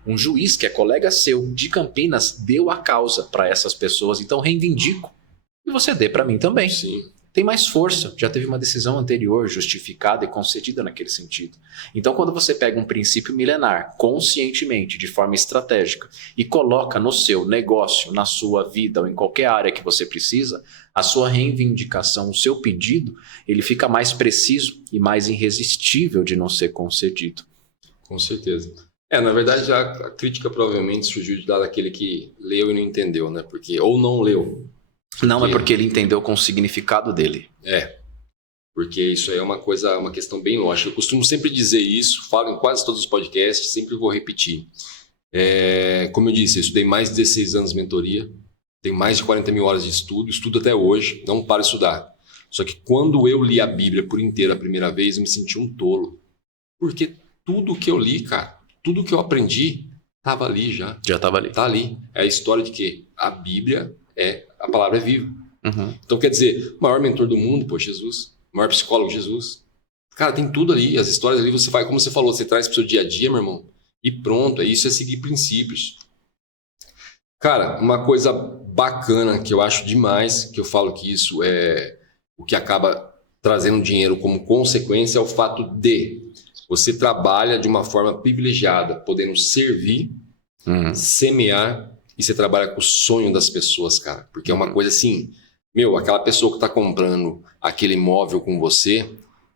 Um juiz que é colega seu de Campinas deu a causa para essas pessoas, então reivindico. E você dê para mim também. Sim. Tem mais força, já teve uma decisão anterior justificada e concedida naquele sentido. Então, quando você pega um princípio milenar, conscientemente, de forma estratégica, e coloca no seu negócio, na sua vida ou em qualquer área que você precisa, a sua reivindicação, o seu pedido, ele fica mais preciso e mais irresistível de não ser concedido. Com certeza. Na verdade, a crítica provavelmente surgiu de dar daquele que leu e não entendeu, né? Ou não leu. Não, é porque ele entendeu com o significado dele. Porque isso aí é uma questão bem lógica. Eu costumo sempre dizer isso, falo em quase todos os podcasts, sempre vou repetir. Como eu disse, eu estudei mais de 16 anos de mentoria, tenho mais de 40 mil horas de estudo até hoje, não paro de estudar. Só que quando eu li a Bíblia por inteiro a primeira vez, eu me senti um tolo. Porque tudo que eu li, cara, tudo que eu aprendi, estava ali já. Já estava ali. Está ali. É a história de que a Bíblia a palavra é viva. Uhum. Então, quer dizer, o maior mentor do mundo, Jesus. O maior psicólogo, Jesus. Cara, tem tudo ali. As histórias ali, você vai, como você falou, você traz para o seu dia a dia, meu irmão. E pronto, isso é seguir princípios. Cara, uma coisa bacana que eu acho demais, que eu falo que isso é o que acaba trazendo dinheiro como consequência, é o fato de você trabalha de uma forma privilegiada, podendo servir, semear, e você trabalha com o sonho das pessoas, cara. Porque é uma coisa assim, aquela pessoa que está comprando aquele imóvel com você,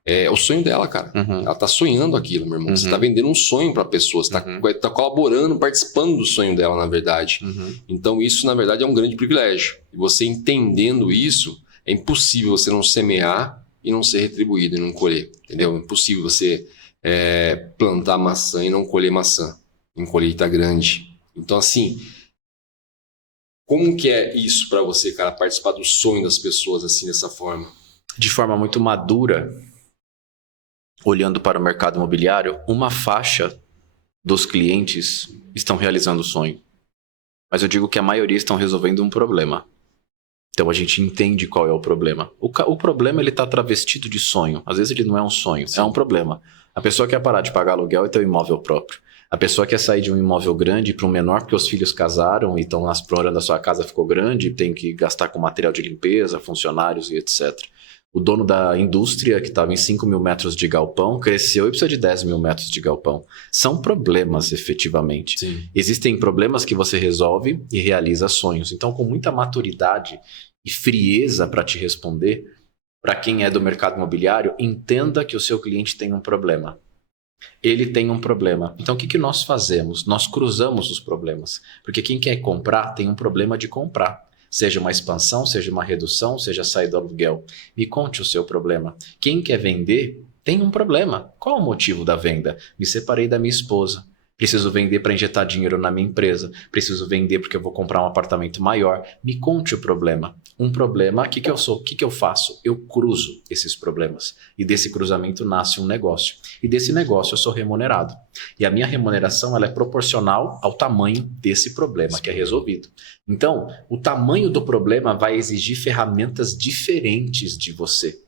é o sonho dela, cara. Ela está sonhando aquilo, meu irmão. Você está vendendo um sonho para a pessoa, você está colaborando, participando do sonho dela, na verdade. Então isso, na verdade, é um grande privilégio. E você entendendo isso, é impossível você não semear e não ser retribuído e não colher, entendeu? É impossível você plantar maçã e não colher maçã em colheita grande. Então, assim, como que é isso para você, cara, participar do sonho das pessoas assim, dessa forma? De forma muito madura, olhando para o mercado imobiliário, uma faixa dos clientes estão realizando o sonho. Mas eu digo que a maioria estão resolvendo um problema. Então a gente entende qual é o problema. O problema, ele está travestido de sonho. Às vezes ele não é um sonho, é um problema. A pessoa quer parar de pagar aluguel e ter um imóvel próprio. A pessoa quer sair de um imóvel grande para um menor porque os filhos casaram e estão explorando, a sua casa ficou grande, tem que gastar com material de limpeza, funcionários e etc. O dono da indústria, que estava em 5 mil metros de galpão, cresceu e precisa de 10 mil metros de galpão. São problemas, efetivamente. Sim. Existem problemas que você resolve e realiza sonhos. Então, com muita maturidade e frieza para te responder, para quem é do mercado imobiliário, entenda que o seu cliente tem um problema. Ele tem um problema. Então, o que nós fazemos? Nós cruzamos os problemas. Porque quem quer comprar tem um problema de comprar. Seja uma expansão, seja uma redução, seja sair do aluguel. Me conte o seu problema. Quem quer vender tem um problema. Qual o motivo da venda? Me separei da minha esposa. Preciso vender para injetar dinheiro na minha empresa. Preciso vender porque eu vou comprar um apartamento maior. Me conte o problema. Um problema, o que eu faço? Eu cruzo esses problemas. E desse cruzamento nasce um negócio. E desse negócio eu sou remunerado. E a minha remuneração, ela é proporcional ao tamanho desse problema que é resolvido. Então, o tamanho do problema vai exigir ferramentas diferentes de você.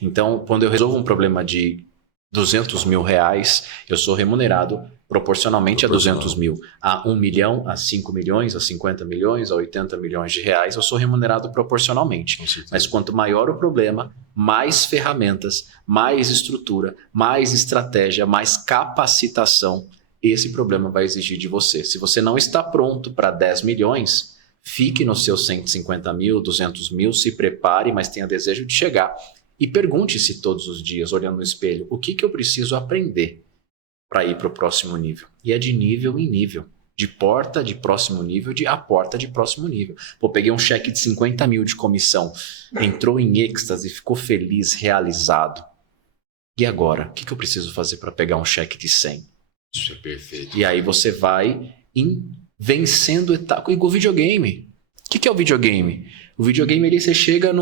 Então, quando eu resolvo um problema de 200 mil reais, eu sou remunerado proporcionalmente a 200 mil. A 1 milhão, a 5 milhões, a 50 milhões, a 80 milhões de reais, eu sou remunerado proporcionalmente. Mas quanto maior o problema, mais ferramentas, mais estrutura, mais estratégia, mais capacitação esse problema vai exigir de você. Se você não está pronto para 10 milhões, fique nos seus 150 mil, 200 mil, se prepare, mas tenha desejo de chegar. E pergunte-se todos os dias, olhando no espelho, o que eu preciso aprender para ir para o próximo nível? E é de nível em nível, de porta de próximo nível, a porta de próximo nível. Pô, peguei um cheque de 50 mil de comissão, entrou em êxtase, ficou feliz, realizado. E agora? O que eu preciso fazer para pegar um cheque de 100? Isso é perfeito. E aí você vai vencendo etapas. Igual videogame. O que é o videogame? O videogame, você chega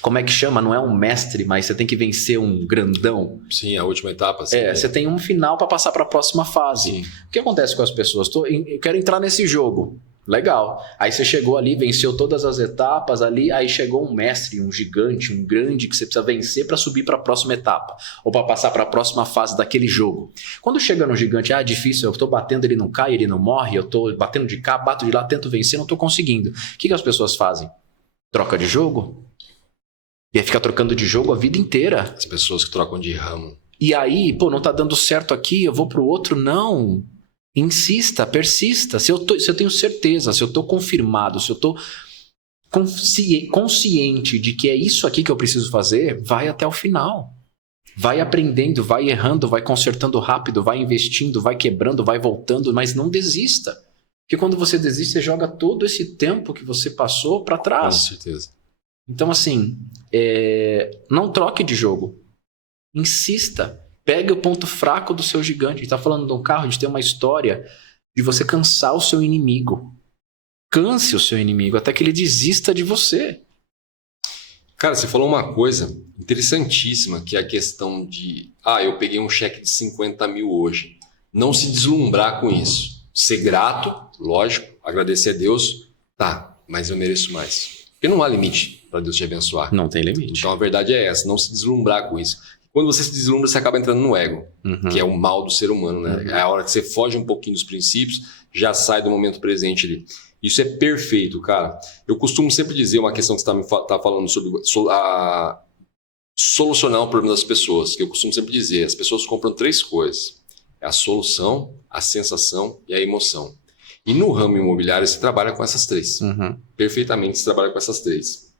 como é que chama? Não é um mestre, mas você tem que vencer um grandão. Sim, a última etapa. Sim, Você tem um final para passar para a próxima fase. Sim. O que acontece com as pessoas? Eu quero entrar nesse jogo. Legal. Aí você chegou ali, venceu todas as etapas ali, aí chegou um mestre, um gigante, um grande que você precisa vencer para subir para a próxima etapa ou para passar para a próxima fase daquele jogo. Quando chega no gigante, difícil, eu tô batendo, ele não cai, ele não morre, eu tô batendo de cá, bato de lá, tento vencer, não tô conseguindo. O que as pessoas fazem? Troca de jogo? E aí fica trocando de jogo a vida inteira. As pessoas que trocam de ramo. E aí, não tá dando certo aqui, eu vou pro outro, não. Insista, persista. Se eu tenho certeza, se eu tô confirmado, se eu tô consciente de que é isso aqui que eu preciso fazer, vai até o final. Vai aprendendo, vai errando, vai consertando rápido, vai investindo, vai quebrando, vai voltando, mas não desista. Porque quando você desiste, você joga todo esse tempo que você passou para trás. Com certeza. Então, assim, não troque de jogo. Insista. Pegue o ponto fraco do seu gigante. A gente está falando de um carro, a gente tem uma história de você cansar o seu inimigo. Canse o seu inimigo até que ele desista de você. Cara, você falou uma coisa interessantíssima, que é a questão de... eu peguei um cheque de 50 mil hoje. Não se deslumbrar com isso. Ser grato, lógico, agradecer a Deus. Tá, mas eu mereço mais. Porque não há limite para Deus te abençoar. Não tem limite. Então a verdade é essa, não se deslumbrar com isso. Quando você se deslumbra, você acaba entrando no ego, que é o mal do ser humano, né? É a hora que você foge um pouquinho dos princípios, já sai do momento presente ali. Isso é perfeito, cara. Eu costumo sempre dizer uma questão que você está falando sobre solucionar o problema das pessoas, que eu costumo sempre dizer, as pessoas compram 3 coisas. É a solução, a sensação e a emoção. E no ramo imobiliário você trabalha com essas 3. Perfeitamente você trabalha com essas 3.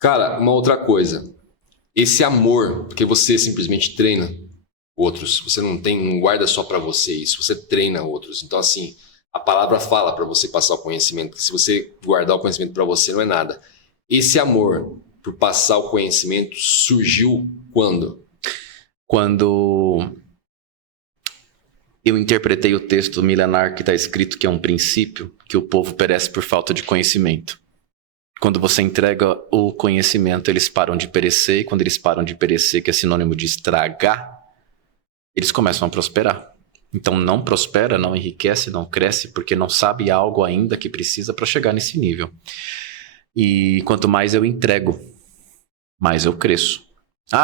Cara, uma outra coisa. Esse amor, porque você simplesmente treina outros, você não guarda só para você isso, você treina outros. Então, assim, a palavra fala para você passar o conhecimento, que se você guardar o conhecimento para você, não é nada. Esse amor por passar o conhecimento surgiu quando? Quando eu interpretei o texto milenar que está escrito que é um princípio, que o povo perece por falta de conhecimento. Quando você entrega o conhecimento, eles param de perecer. E quando eles param de perecer, que é sinônimo de estragar, eles começam a prosperar. Então não prospera, não enriquece, não cresce, porque não sabe algo ainda que precisa para chegar nesse nível. E quanto mais eu entrego, mais eu cresço.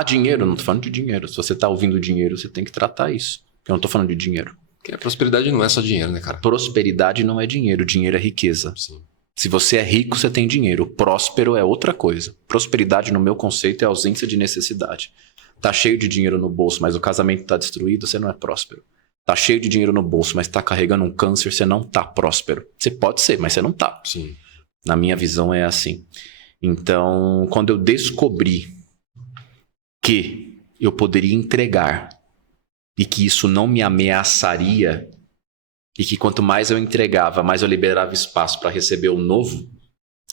Dinheiro, não estou falando de dinheiro. Se você está ouvindo dinheiro, você tem que tratar isso. Eu não estou falando de dinheiro. Porque a prosperidade não é só dinheiro, né, cara? Prosperidade não é dinheiro, dinheiro é riqueza. Sim. Se você é rico, você tem dinheiro. Próspero é outra coisa. Prosperidade, no meu conceito, é ausência de necessidade. Tá cheio de dinheiro no bolso, mas o casamento tá destruído, você não é próspero. Tá cheio de dinheiro no bolso, mas tá carregando um câncer, você não tá próspero. Você pode ser, mas você não tá. Sim. Na minha visão é assim. Então, quando eu descobri que eu poderia entregar e que isso não me ameaçaria, e que quanto mais eu entregava, mais eu liberava espaço para receber o novo,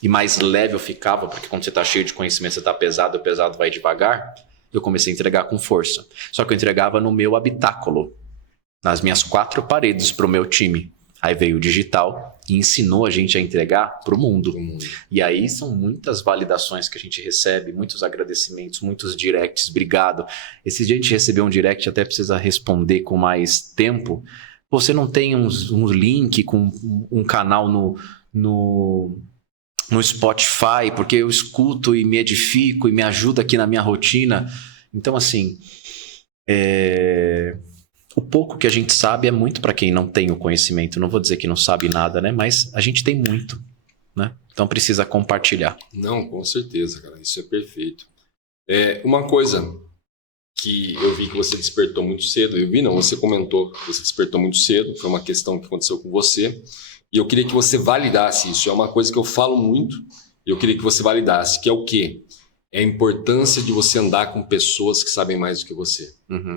e mais leve eu ficava, porque quando você está cheio de conhecimento, você está pesado, o pesado vai devagar, eu comecei a entregar com força. Só que eu entregava no meu habitáculo, nas minhas 4 paredes para o meu time. Aí veio o digital e ensinou a gente a entregar para o mundo. E aí são muitas validações que a gente recebe, muitos agradecimentos, muitos directs, obrigado. Esse dia a gente recebeu um direct, até precisa responder com mais tempo. Você não tem um link com um canal no Spotify, porque eu escuto e me edifico e me ajuda aqui na minha rotina. Então, assim, o pouco que a gente sabe é muito para quem não tem o conhecimento. Não vou dizer que não sabe nada, né? Mas a gente tem muito, né? Então precisa compartilhar. Não, com certeza, cara. Isso é perfeito. Uma coisa que eu vi que você despertou muito cedo, você comentou que você despertou muito cedo, foi uma questão que aconteceu com você, e eu queria que você validasse isso. É uma coisa que eu falo muito, e eu queria que você validasse, que é o quê? É a importância de você andar com pessoas que sabem mais do que você.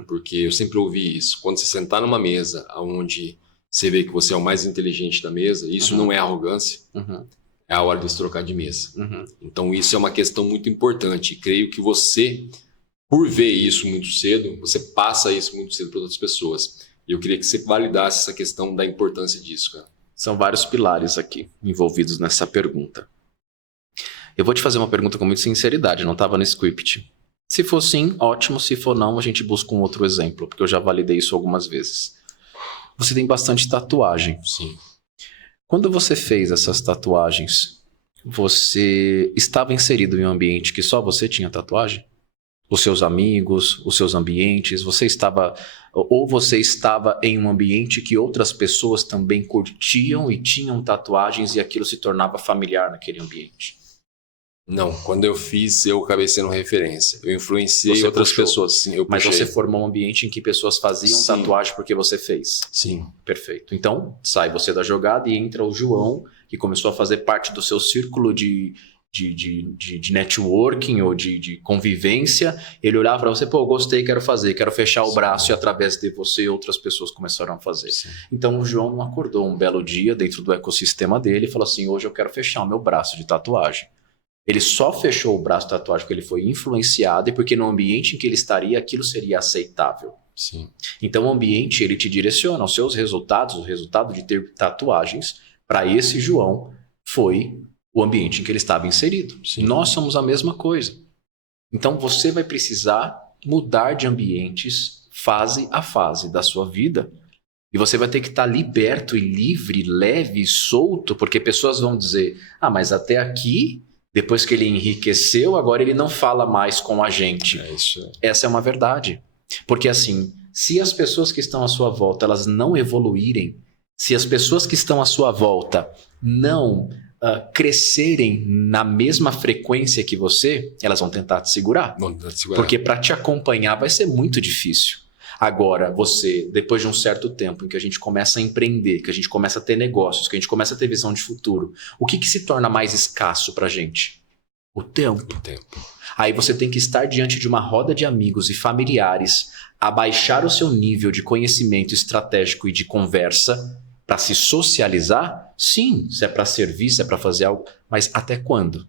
Porque eu sempre ouvi isso. Quando você sentar numa mesa onde você vê que você é o mais inteligente da mesa, isso não é arrogância, é a hora de se trocar de mesa. Então isso é uma questão muito importante, e creio que você, por ver isso muito cedo, você passa isso muito cedo para outras pessoas. E eu queria que você validasse essa questão da importância disso, cara. São vários pilares aqui envolvidos nessa pergunta. Eu vou te fazer uma pergunta com muita sinceridade, não estava no script. Se for sim, ótimo. Se for não, a gente busca um outro exemplo, porque eu já validei isso algumas vezes. Você tem bastante tatuagem. Sim. Quando você fez essas tatuagens, você estava inserido em um ambiente que só você tinha tatuagem? Os seus amigos, os seus ambientes, você estava em um ambiente que outras pessoas também curtiam e tinham tatuagens e aquilo se tornava familiar naquele ambiente? Não, quando eu fiz, eu acabei sendo referência. Eu influenciei Você outras puxou. pessoas. Sim, eu Mas puxei. você formou um ambiente em que pessoas faziam Sim. tatuagem porque você fez. Sim. Perfeito. Então, sai você da jogada e entra o João, que começou a fazer parte do seu círculo de networking ou de convivência. Ele olhava para você, pô, gostei, quero fazer, quero fechar o braço, e através de você outras pessoas começaram a fazer. Sim. Então o João acordou um belo dia dentro do ecossistema dele e falou assim, hoje eu quero fechar o meu braço de tatuagem. Ele só fechou o braço de tatuagem porque ele foi influenciado e porque no ambiente em que ele estaria aquilo seria aceitável. Sim. Então o ambiente ele te direciona, os seus resultados, o resultado de ter tatuagens para esse João foi o ambiente em que ele estava inserido. Sim. Nós somos a mesma coisa. Então você vai precisar mudar de ambientes fase a fase da sua vida. E você vai ter que estar liberto e livre, leve e solto, porque pessoas vão dizer, mas até aqui, depois que ele enriqueceu, agora ele não fala mais com a gente. É isso. Essa é uma verdade. Porque assim, se as pessoas que estão à sua volta, elas não evoluírem, se as pessoas que estão à sua volta não crescerem na mesma frequência que você, elas vão tentar te segurar. Porque para te acompanhar vai ser muito difícil. Agora, você, depois de um certo tempo em que a gente começa a empreender, que a gente começa a ter negócios, que a gente começa a ter visão de futuro, o que se torna mais escasso pra gente? O tempo. O tempo. Aí você tem que estar diante de uma roda de amigos e familiares, abaixar o seu nível de conhecimento estratégico e de conversa para se socializar? Sim, se é para servir, se é para fazer algo, mas até quando?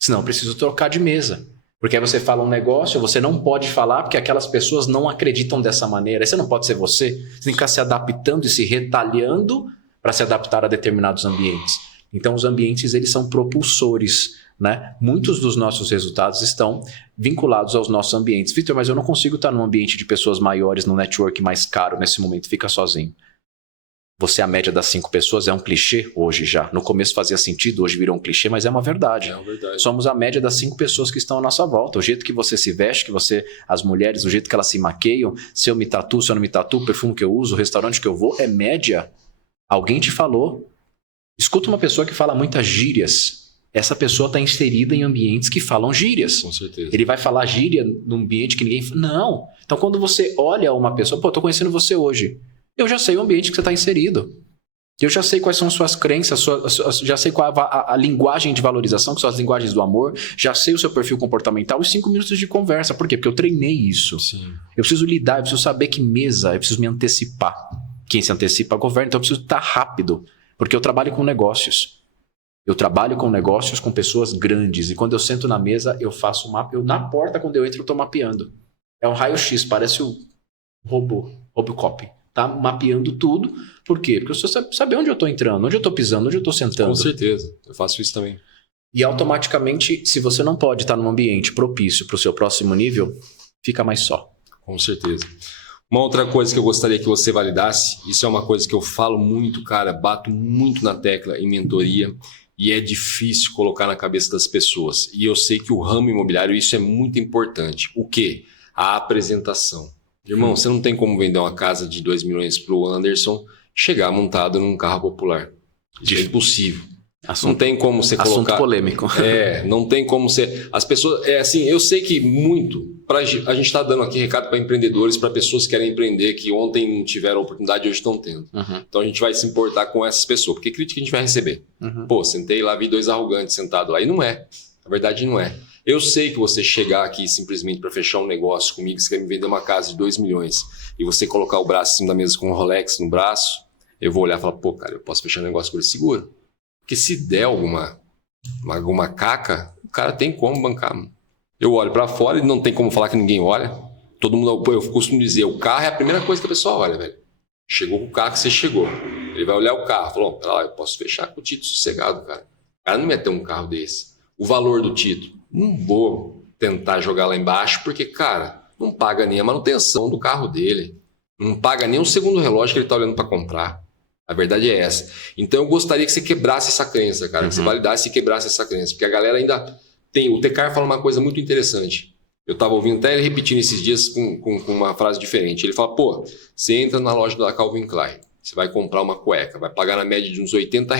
Senão eu preciso trocar de mesa. Porque aí você fala um negócio, você não pode falar porque aquelas pessoas não acreditam dessa maneira. Aí você não pode ser você. Você tem que ficar se adaptando e se retalhando para se adaptar a determinados ambientes. Então os ambientes eles são propulsores, né? Muitos dos nossos resultados estão vinculados aos nossos ambientes. Vitor, mas eu não consigo estar num ambiente de pessoas maiores, num network mais caro nesse momento. Fica sozinho. Você é a média das 5 pessoas, é um clichê hoje já. No começo fazia sentido, hoje virou um clichê, mas é uma verdade. É uma verdade. Somos a média das 5 pessoas que estão à nossa volta. O jeito que você se veste, as mulheres, o jeito que elas se maqueiam, se eu me tatuo, se eu não me tatuo, o perfume que eu uso, o restaurante que eu vou, é média. Alguém te falou. Escuta uma pessoa que fala muitas gírias. Essa pessoa está inserida em ambientes que falam gírias. Com certeza. Ele vai falar gíria num ambiente que ninguém... Não. Então quando você olha uma pessoa, pô, tô conhecendo você hoje. Eu já sei o ambiente que você está inserido. Eu já sei quais são suas crenças, já sei qual a linguagem de valorização, que são as linguagens do amor, já sei o seu perfil comportamental e 5 minutos de conversa. Por quê? Porque eu treinei isso. Sim. Eu preciso lidar, eu preciso saber que mesa, eu preciso me antecipar. Quem se antecipa governa, então eu preciso estar rápido, porque eu trabalho com negócios. Eu trabalho com negócios com pessoas grandes e quando eu sento na mesa, eu faço um mapa. Na porta, quando eu entro, eu estou mapeando. É um raio-x, parece o Robocop. Tá mapeando tudo. Por quê? Porque eu preciso saber onde eu estou entrando, onde eu estou pisando, onde eu estou sentando. Com certeza. Eu faço isso também. E automaticamente, se você não pode estar num ambiente propício para o seu próximo nível, fica mais só. Com certeza. Uma outra coisa que eu gostaria que você validasse, isso é uma coisa que eu falo muito, cara, bato muito na tecla em mentoria e é difícil colocar na cabeça das pessoas. E eu sei que o ramo imobiliário, isso é muito importante. O quê? A apresentação. Irmão, você não tem como vender uma casa de 2 milhões para o Anderson chegar montado num carro popular. Isso é impossível. Não tem como você colocar... Assunto polêmico. Não tem como você... As pessoas... assim, eu sei que muito... a gente está dando aqui recado para empreendedores, para pessoas que querem empreender, que ontem não tiveram oportunidade e hoje estão tendo. Uhum. Então a gente vai se importar com essas pessoas, porque crítica a gente vai receber. Uhum. Pô, sentei lá, vi 2 arrogantes sentados lá. E não é. Na verdade, não é. Eu sei que você chegar aqui simplesmente para fechar um negócio comigo, você quer me vender uma casa de 2 milhões e você colocar o braço em cima da mesa com um Rolex no braço, eu vou olhar e falar, pô, cara, eu posso fechar um negócio com ele seguro. Porque se der alguma caca, o cara tem como bancar. Eu olho para fora e não tem como falar que ninguém olha. Todo mundo, eu costumo dizer, o carro é a primeira coisa que a pessoa olha, velho. Chegou com o carro que você chegou. Ele vai olhar o carro, falou, pera lá, eu posso fechar com o título sossegado, cara. O cara não ia ter um carro desse. o valor do título. Não vou tentar jogar lá embaixo, porque, cara, não paga nem a manutenção do carro dele. Não paga nem o segundo relógio que ele está olhando para comprar. A verdade é essa. Então eu gostaria que você quebrasse essa crença, cara. Que você validasse e quebrasse essa crença. Porque a galera ainda tem... O Tecar fala uma coisa muito interessante. Eu estava ouvindo até ele repetindo esses dias com uma frase diferente. Ele fala, pô, você entra na loja da Calvin Klein, você vai comprar uma cueca, vai pagar na média de uns R$80,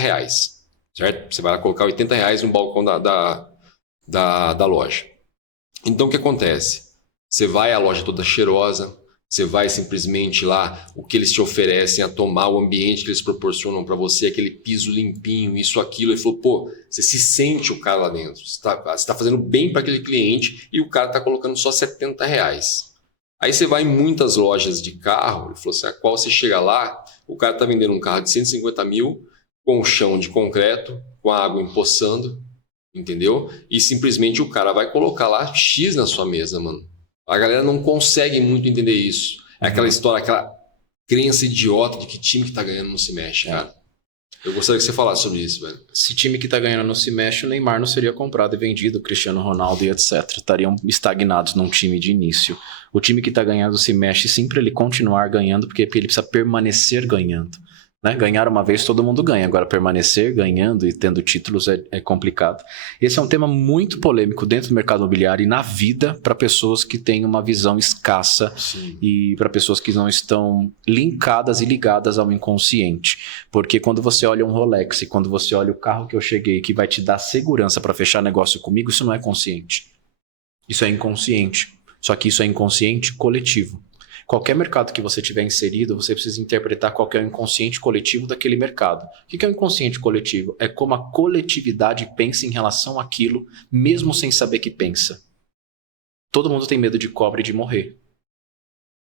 certo? Você vai lá colocar R$80 no balcão da loja. Então o que acontece? Você vai à loja toda cheirosa, você vai simplesmente lá, o que eles te oferecem a tomar, o ambiente que eles proporcionam para você, aquele piso limpinho, isso, aquilo. Ele falou, pô, você se sente o cara lá dentro. Você tá fazendo bem para aquele cliente e o cara tá colocando só R$70. Aí você vai em muitas lojas de carro, ele falou assim, a qual você chega lá, o cara tá vendendo um carro de 150 mil, com chão de concreto, com a água empoçando, entendeu? E simplesmente o cara vai colocar lá X na sua mesa, mano. A galera não consegue muito entender isso. É aquela história, aquela crença idiota de que time que tá ganhando não se mexe, cara. Eu gostaria que você falasse sobre isso, velho. Se time que tá ganhando não se mexe, o Neymar não seria comprado e vendido, o Cristiano Ronaldo e etc. Estariam estagnados num time de início. O time que tá ganhando se mexe sim para ele continuar ganhando, porque ele precisa permanecer ganhando. Né? Ganhar uma vez todo mundo ganha, agora permanecer ganhando e tendo títulos é complicado. Esse é um tema muito polêmico dentro do mercado imobiliário e na vida para pessoas que têm uma visão escassa. Sim. E para pessoas que não estão linkadas e ligadas ao inconsciente. Porque quando você olha um Rolex e quando você olha o carro que eu cheguei que vai te dar segurança para fechar negócio comigo, isso não é consciente. Isso é inconsciente. Só que isso é inconsciente coletivo. Qualquer mercado que você tiver inserido, você precisa interpretar qual que é o inconsciente coletivo daquele mercado. O que é o inconsciente coletivo? É como a coletividade pensa em relação àquilo, mesmo sem saber que pensa. Todo mundo tem medo de cobra e de morrer.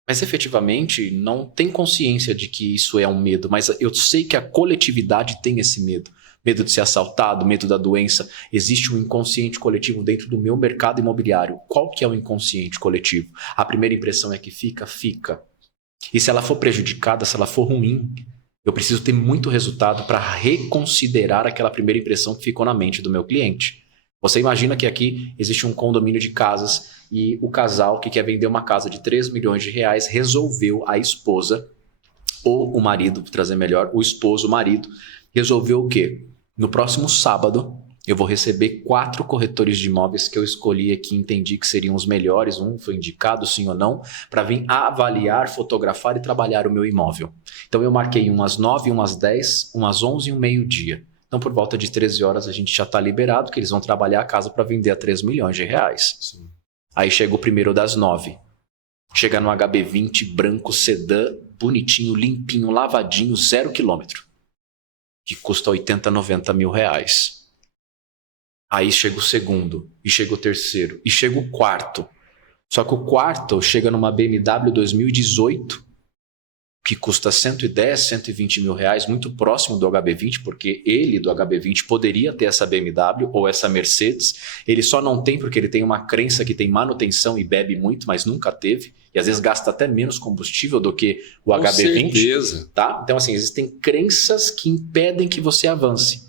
Mas efetivamente não tem consciência de que isso é um medo, mas eu sei que a coletividade tem esse medo. Medo de ser assaltado, medo da doença. Existe um inconsciente coletivo dentro do meu mercado imobiliário. Qual que é o inconsciente coletivo? A primeira impressão é que fica. E se ela for prejudicada, se ela for ruim, eu preciso ter muito resultado para reconsiderar aquela primeira impressão que ficou na mente do meu cliente. Você imagina que aqui existe um condomínio de casas e o casal que quer vender uma casa de 3 milhões de reais resolveu, a esposa ou o marido, para trazer melhor, o esposo, o marido, resolveu o quê? No próximo sábado, eu vou receber 4 corretores de imóveis que eu escolhi aqui, entendi que seriam os melhores, um foi indicado sim ou não, para vir avaliar, fotografar e trabalhar o meu imóvel. Então eu marquei umas 9, umas 10, umas 11 e um meio-dia. Então por volta de 13 horas a gente já está liberado, que eles vão trabalhar a casa para vender a 3 milhões de reais. Sim. Aí chega o primeiro das 9. Chega no HB20 branco sedã, bonitinho, limpinho, lavadinho, 0 quilômetro. Que custa 80, 90 mil reais. Aí chega o segundo, e chega o terceiro, e chega o quarto. Só que o quarto chega numa BMW 2018, que custa 110, 120 mil reais, muito próximo do HB20, porque ele, do HB20, poderia ter essa BMW ou essa Mercedes. Ele só não tem porque ele tem uma crença que tem manutenção e bebe muito, mas nunca teve. E às vezes gasta até menos combustível do que o HB20. Com certeza. Tá? Então, assim, existem crenças que impedem que você avance.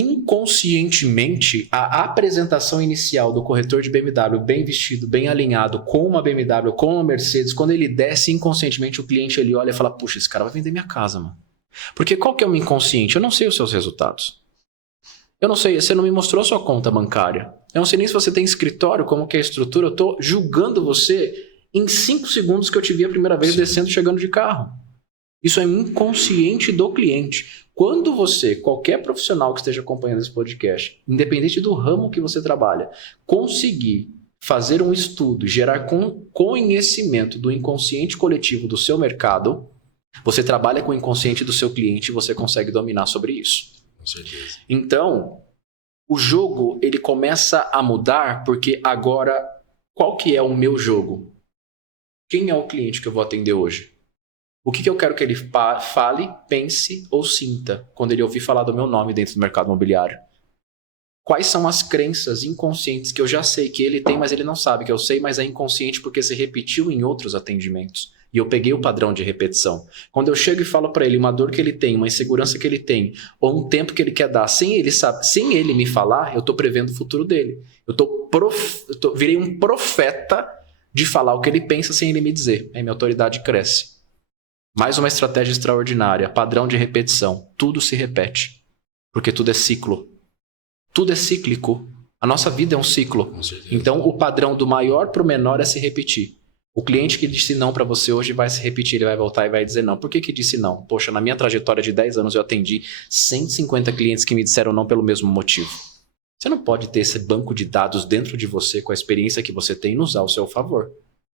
Inconscientemente, a apresentação inicial do corretor de BMW bem vestido, bem alinhado, com uma BMW, com uma Mercedes, quando ele desce inconscientemente, o cliente ele olha e fala, puxa, esse cara vai vender minha casa, mano. Porque qual que é o meu inconsciente? Eu não sei os seus resultados. Eu não sei, você não me mostrou a sua conta bancária. Eu não sei nem se você tem escritório, como que é a estrutura. Eu estou julgando você em 5 segundos que eu te vi a primeira vez descendo e chegando de carro. Isso é inconsciente do cliente. Quando você, qualquer profissional que esteja acompanhando esse podcast, independente do ramo que você trabalha, conseguir fazer um estudo, gerar conhecimento do inconsciente coletivo do seu mercado, você trabalha com o inconsciente do seu cliente e você consegue dominar sobre isso. Com certeza. Então, o jogo ele começa a mudar porque agora, qual que é o meu jogo? Quem é o cliente que eu vou atender hoje? O que eu quero que ele fale, pense ou sinta quando ele ouvir falar do meu nome dentro do mercado imobiliário? Quais são as crenças inconscientes que eu já sei que ele tem, mas ele não sabe que eu sei, mas é inconsciente porque se repetiu em outros atendimentos? E eu peguei o padrão de repetição. Quando eu chego e falo para ele uma dor que ele tem, uma insegurança que ele tem, ou um tempo que ele quer dar, sem ele me falar, eu estou prevendo o futuro dele. Virei um profeta de falar o que ele pensa sem ele me dizer. Aí minha autoridade cresce. Mais uma estratégia extraordinária, padrão de repetição. Tudo se repete, porque tudo é ciclo. Tudo é cíclico. A nossa vida é um ciclo. Então, o padrão do maior para o menor é se repetir. O cliente que disse não para você hoje vai se repetir, ele vai voltar e vai dizer não. Por que disse não? Poxa, na minha trajetória de 10 anos eu atendi 150 clientes que me disseram não pelo mesmo motivo. Você não pode ter esse banco de dados dentro de você com a experiência que você tem e usar ao seu favor.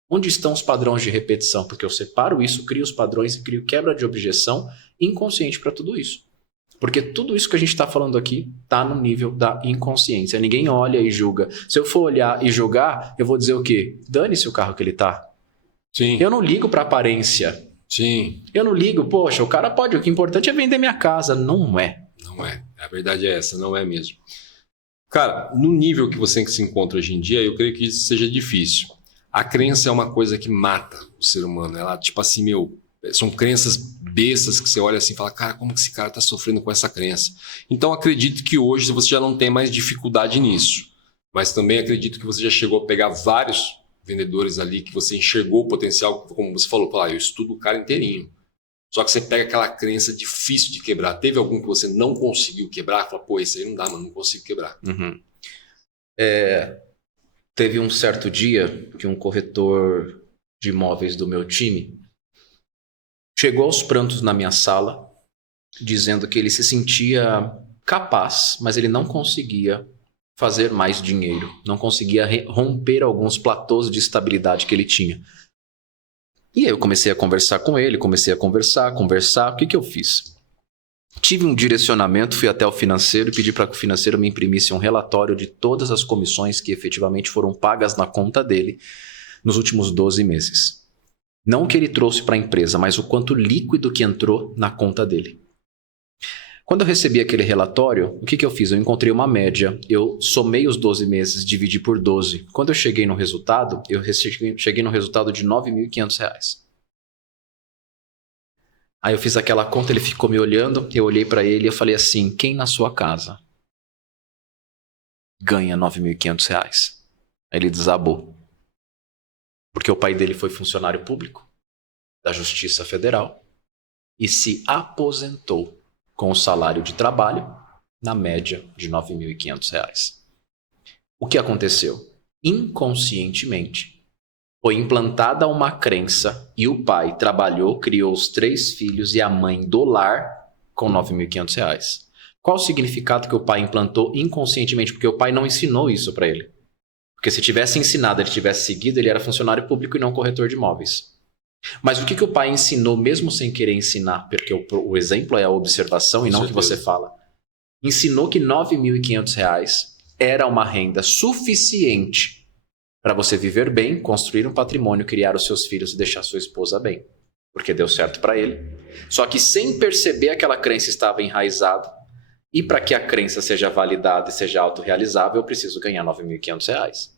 Onde estão os padrões de repetição? Porque eu separo isso, crio os padrões e crio quebra de objeção inconsciente para tudo isso. Porque tudo isso que a gente está falando aqui está no nível da inconsciência. Ninguém olha e julga. Se eu for olhar e julgar, eu vou dizer o quê? Dane-se o carro que ele está. Sim. Eu não ligo para aparência. Sim. Eu não ligo, poxa, o cara pode, o que é importante é vender minha casa. Não é. Não é. A verdade é essa, não é mesmo. Cara, no nível que você se encontra hoje em dia, eu creio que isso seja difícil. A crença é uma coisa que mata o ser humano. Ela, tipo assim, são crenças bestas que você olha assim e fala, cara, como que esse cara está sofrendo com essa crença? Então, acredito que hoje você já não tem mais dificuldade nisso. Mas também acredito que você já chegou a pegar vários vendedores ali que você enxergou o potencial, como você falou, eu estudo o cara inteirinho. Só que você pega aquela crença difícil de quebrar. Teve algum que você não conseguiu quebrar? Fala, pô, esse aí não dá, mano, não consigo quebrar. Uhum. Teve um certo dia que um corretor de imóveis do meu time chegou aos prantos na minha sala, dizendo que ele se sentia capaz, mas ele não conseguia fazer mais dinheiro, não conseguia romper alguns platôs de estabilidade que ele tinha. E aí eu comecei a conversar com ele, conversar. O que eu fiz? Tive um direcionamento, fui até o financeiro e pedi para que o financeiro me imprimisse um relatório de todas as comissões que efetivamente foram pagas na conta dele nos últimos 12 meses. Não o que ele trouxe para a empresa, mas o quanto líquido que entrou na conta dele. Quando eu recebi aquele relatório, o que eu fiz? Eu encontrei uma média, eu somei os 12 meses, dividi por 12. Quando eu cheguei no resultado, cheguei no resultado de R$ 9.500. Aí eu fiz aquela conta, ele ficou me olhando, eu olhei para ele e eu falei assim, quem na sua casa ganha R$ 9.500? Aí ele desabou. Porque o pai dele foi funcionário público da Justiça Federal e se aposentou com o salário de trabalho na média de R$ 9.500. O que aconteceu? Inconscientemente, foi implantada uma crença e o pai trabalhou, criou os 3 filhos e a mãe do lar com R$ 9.500. Qual o significado que o pai implantou inconscientemente? Porque o pai não ensinou isso para ele. Porque se tivesse ensinado, ele tivesse seguido, ele era funcionário público e não corretor de imóveis. Mas o que o pai ensinou, mesmo sem querer ensinar, porque o exemplo é a observação e não o que você fala, ensinou que R$ 9.500 era uma renda suficiente para você viver bem, construir um patrimônio, criar os seus filhos e deixar sua esposa bem. Porque deu certo para ele. Só que sem perceber, aquela crença estava enraizada. E para que a crença seja validada e seja autorrealizável, eu preciso ganhar R$ 9.500.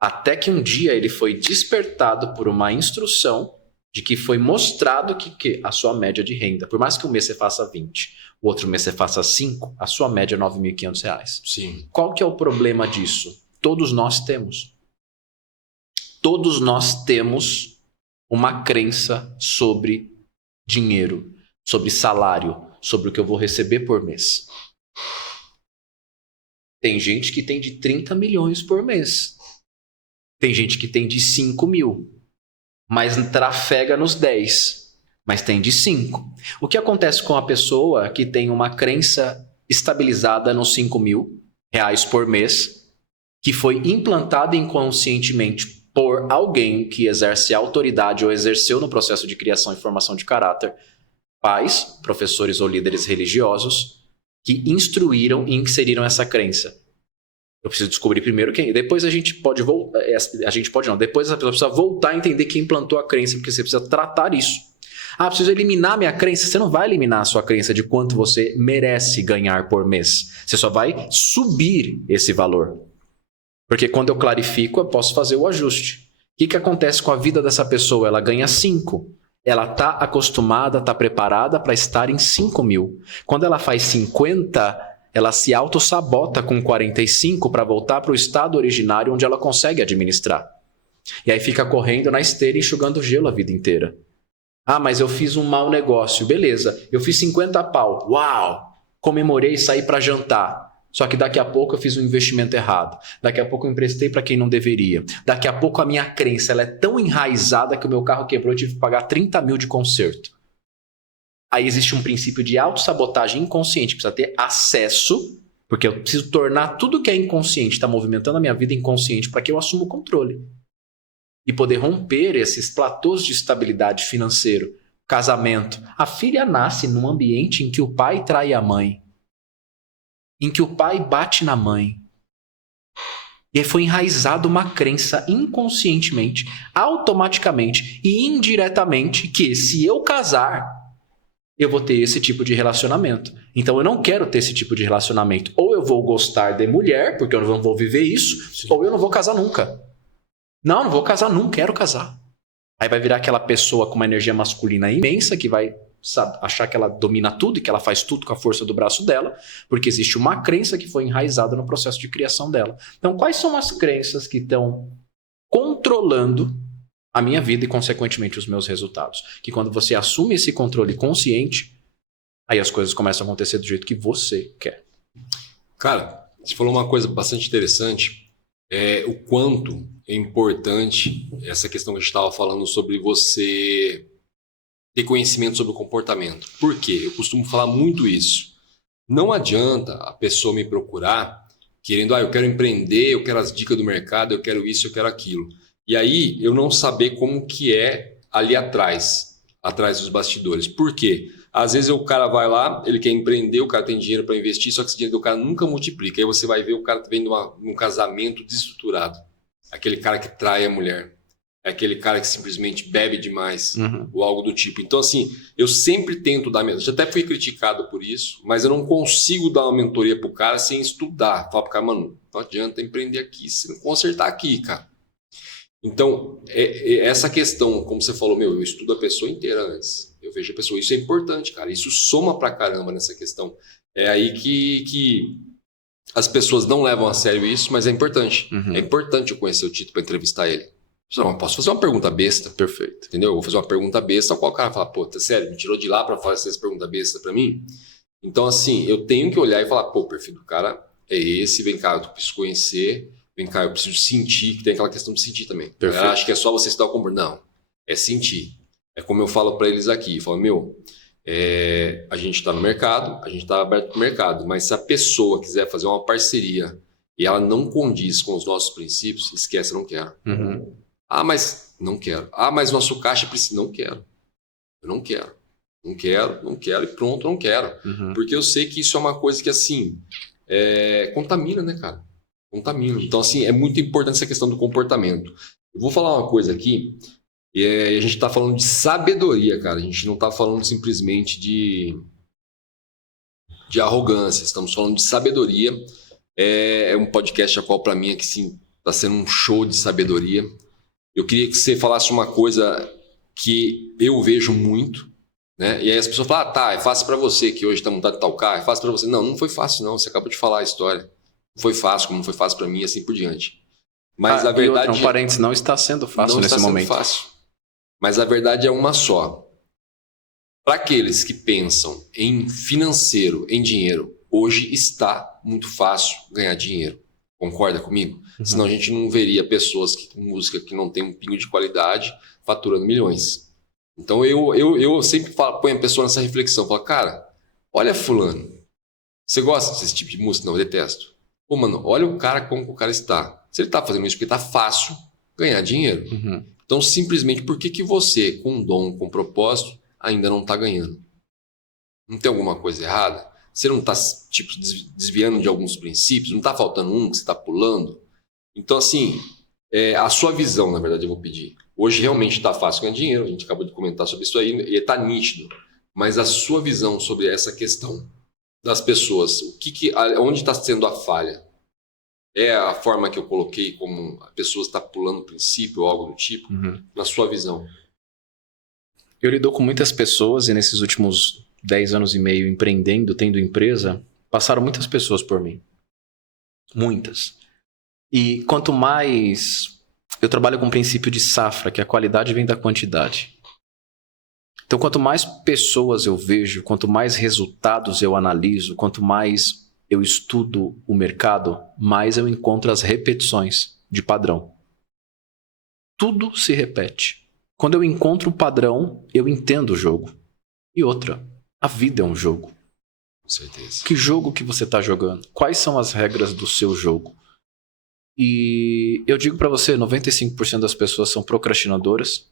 Até que um dia ele foi despertado por uma instrução de que foi mostrado que a sua média de renda, por mais que um mês você faça 20, o outro mês você faça 5, a sua média é R$ 9.500. Sim. Qual que é o problema disso? Todos nós temos. Todos nós temos uma crença sobre dinheiro, sobre salário, sobre o que eu vou receber por mês. Tem gente que tem de 30 milhões por mês. Tem gente que tem de 5 mil, mas trafega nos 10, mas tem de 5. O que acontece com a pessoa que tem uma crença estabilizada nos 5 mil reais por mês, que foi implantada inconscientemente por alguém que exerce autoridade ou exerceu no processo de criação e formação de caráter, pais, professores ou líderes religiosos que instruíram e inseriram essa crença. Eu preciso descobrir primeiro quem. Depois a gente pode voltar. Depois a pessoa precisa voltar a entender quem implantou a crença, porque você precisa tratar isso. Preciso eliminar minha crença. Você não vai eliminar a sua crença de quanto você merece ganhar por mês. Você só vai subir esse valor. Porque quando eu clarifico, eu posso fazer o ajuste. que acontece com a vida dessa pessoa? Ela ganha 5. Ela está acostumada, está preparada para estar em 5 mil. Quando ela faz 50, ela se auto-sabota com 45 para voltar para o estado originário onde ela consegue administrar. E aí fica correndo na esteira e enxugando gelo a vida inteira. Ah, mas eu fiz um mau negócio. Beleza, eu fiz 50 pau. Uau! Comemorei e saí para jantar. Só que daqui a pouco eu fiz um investimento errado. Daqui a pouco eu emprestei para quem não deveria. Daqui a pouco a minha crença ela é tão enraizada que o meu carro quebrou e eu tive que pagar 30 mil de conserto. Aí existe um princípio de autossabotagem inconsciente. Precisa ter acesso, porque eu preciso tornar tudo que é inconsciente, está movimentando a minha vida inconsciente para que eu assuma o controle. E poder romper esses platôs de estabilidade financeiro. Casamento. A filha nasce num ambiente em que o pai trai a mãe. Em que o pai bate na mãe. E aí foi enraizada uma crença inconscientemente, automaticamente e indiretamente que se eu casar, eu vou ter esse tipo de relacionamento. Então eu não quero ter esse tipo de relacionamento. Ou eu vou gostar de mulher, porque eu não vou viver isso, sim, ou eu não vou casar nunca. Não vou casar nunca, quero casar. Aí vai virar aquela pessoa com uma energia masculina imensa que vai achar que ela domina tudo e que ela faz tudo com a força do braço dela, porque existe uma crença que foi enraizada no processo de criação dela. Então, quais são as crenças que estão controlando a minha vida e, consequentemente, os meus resultados? Que quando você assume esse controle consciente, aí as coisas começam a acontecer do jeito que você quer. Cara, você falou uma coisa bastante interessante, o quanto é importante essa questão que a gente estava falando sobre você ter conhecimento sobre o comportamento. Por quê? Eu costumo falar muito isso. Não adianta a pessoa me procurar querendo, eu quero empreender, eu quero as dicas do mercado, eu quero isso, eu quero aquilo. E aí eu não saber como que é ali atrás dos bastidores. Por quê? Às vezes o cara vai lá, ele quer empreender, o cara tem dinheiro para investir, só que esse dinheiro do cara nunca multiplica. Aí você vai ver o cara vendo um casamento desestruturado. Aquele cara que trai a mulher. É aquele cara que simplesmente bebe demais, ou algo do tipo. Então, assim, eu sempre tento dar... Eu já até fui criticado por isso, mas eu não consigo dar uma mentoria pro cara sem estudar. Falar pro cara, mano, não adianta empreender aqui, se não consertar aqui, cara. Então, essa questão, como você falou, eu estudo a pessoa inteira antes. Eu vejo a pessoa. Isso é importante, cara. Isso soma pra caramba nessa questão. É aí que as pessoas não levam a sério isso, mas é importante. É importante eu conhecer o Tito para entrevistar ele. Não, posso fazer uma pergunta besta. Perfeito. Entendeu? Eu vou fazer uma pergunta besta, qual o cara fala, pô, tá sério, me tirou de lá para fazer essa pergunta besta para mim? Então, assim, eu tenho que olhar e falar, pô, o perfil do cara é esse, vem cá, eu preciso conhecer, vem cá, eu preciso sentir, que tem aquela questão de sentir também. Perfeito. Eu acho que é só você estudar o comportamento. Não, é sentir. É como eu falo para eles aqui, eu falo, a gente está no mercado, a gente está aberto para o mercado, mas se a pessoa quiser fazer uma parceria e ela não condiz com os nossos princípios, esquece, eu não quero. Ah, mas não quero. Ah, mas nosso caixa precisa. Não quero. Eu não quero. Não quero e pronto, não quero. Porque eu sei que isso é uma coisa que, assim, contamina, né, cara? Contamina. Então, assim, é muito importante essa questão do comportamento. Eu vou falar uma coisa aqui, e a gente tá falando de sabedoria, cara. A gente não tá falando simplesmente de arrogância. Estamos falando de sabedoria. É um podcast a qual, para mim, aqui, sim, tá sendo um show de sabedoria. Eu queria que você falasse uma coisa que eu vejo muito, né? E aí as pessoas falam, é fácil para você que hoje está montado de tal carro, é fácil para você. Não foi fácil não, você acabou de falar a história. Não foi fácil, como não foi fácil para mim, assim por diante. Mas a verdade... um parênteses, não está sendo fácil nesse momento. Não está sendo fácil. Mas a verdade é uma só. Para aqueles que pensam em financeiro, em dinheiro, hoje está muito fácil ganhar dinheiro. Concorda comigo? Senão a gente não veria pessoas com música que não tem um pingo de qualidade faturando milhões. Então eu sempre ponho a pessoa nessa reflexão. Falo, cara, olha fulano. Você gosta desse tipo de música? Não, eu detesto. Pô, mano, olha o cara como o cara está. Se ele está fazendo isso porque está fácil ganhar dinheiro. Então simplesmente por que você, com um dom, com um propósito, ainda não está ganhando? Não tem alguma coisa errada? Você não está desviando de alguns princípios? Não está faltando um que você está pulando? Então, assim, a sua visão, na verdade, eu vou pedir. Hoje realmente está fácil ganhar dinheiro, a gente acabou de comentar sobre isso aí, e está nítido. Mas a sua visão sobre essa questão das pessoas, onde está sendo a falha? É a forma que eu coloquei como a pessoa está pulando o princípio ou algo do tipo, na sua visão? Eu lido com muitas pessoas e nesses últimos 10 anos e meio empreendendo, tendo empresa, passaram muitas pessoas por mim. Muitas. E quanto mais... Eu trabalho com o princípio de safra, que a qualidade vem da quantidade. Então, quanto mais pessoas eu vejo, quanto mais resultados eu analiso, quanto mais eu estudo o mercado, mais eu encontro as repetições de padrão. Tudo se repete. Quando eu encontro o padrão, eu entendo o jogo. E outra, a vida é um jogo. Com certeza. Que jogo que você está jogando? Quais são as regras do seu jogo? E eu digo para você, 95% das pessoas são procrastinadoras.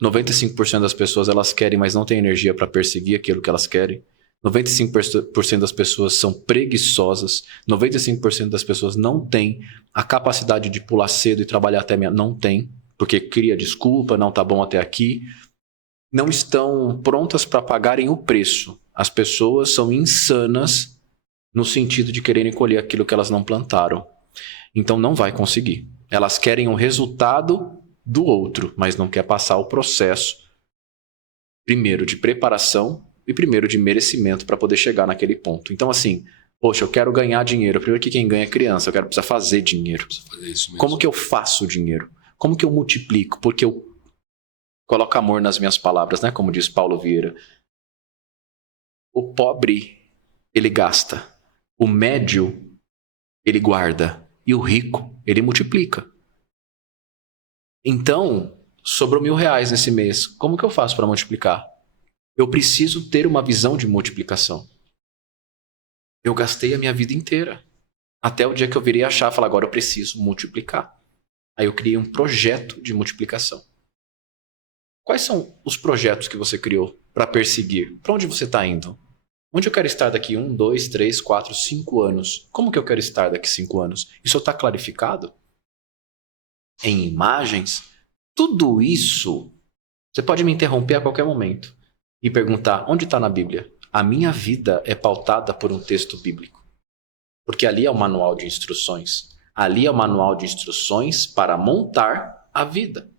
95% das pessoas elas querem, mas não têm energia para perseguir aquilo que elas querem. 95% das pessoas são preguiçosas. 95% das pessoas não têm a capacidade de pular cedo e trabalhar até meia. Não tem, porque cria desculpa, não tá bom até aqui. Não estão prontas para pagarem o preço. As pessoas são insanas no sentido de quererem colher aquilo que elas não plantaram. Então não vai conseguir. Elas querem o resultado do outro, mas não quer passar o processo, primeiro de preparação e primeiro de merecimento para poder chegar naquele ponto. Então assim, poxa, eu quero ganhar dinheiro. Primeiro que quem ganha é criança, eu quero precisar fazer dinheiro. Fazer isso mesmo. Como que eu faço dinheiro? Como que eu multiplico? Porque eu coloco amor nas minhas palavras, né? Como diz Paulo Vieira. O pobre, ele gasta. O médio, ele guarda. E o rico, ele multiplica. Então, sobrou R$1.000 nesse mês. Como que eu faço para multiplicar? Eu preciso ter uma visão de multiplicação. Eu gastei a minha vida inteira. Até o dia que eu virei a chave e falar, agora eu preciso multiplicar. Aí eu criei um projeto de multiplicação. Quais são os projetos que você criou para perseguir? Para onde você está indo? Onde eu quero estar daqui 1, 2, 3, 4, 5 anos? Como que eu quero estar daqui 5 anos? Isso está clarificado? Em imagens? Tudo isso, você pode me interromper a qualquer momento e perguntar, onde está na Bíblia? A minha vida é pautada por um texto bíblico. Porque ali é o manual de instruções. Ali é o manual de instruções para montar a vida.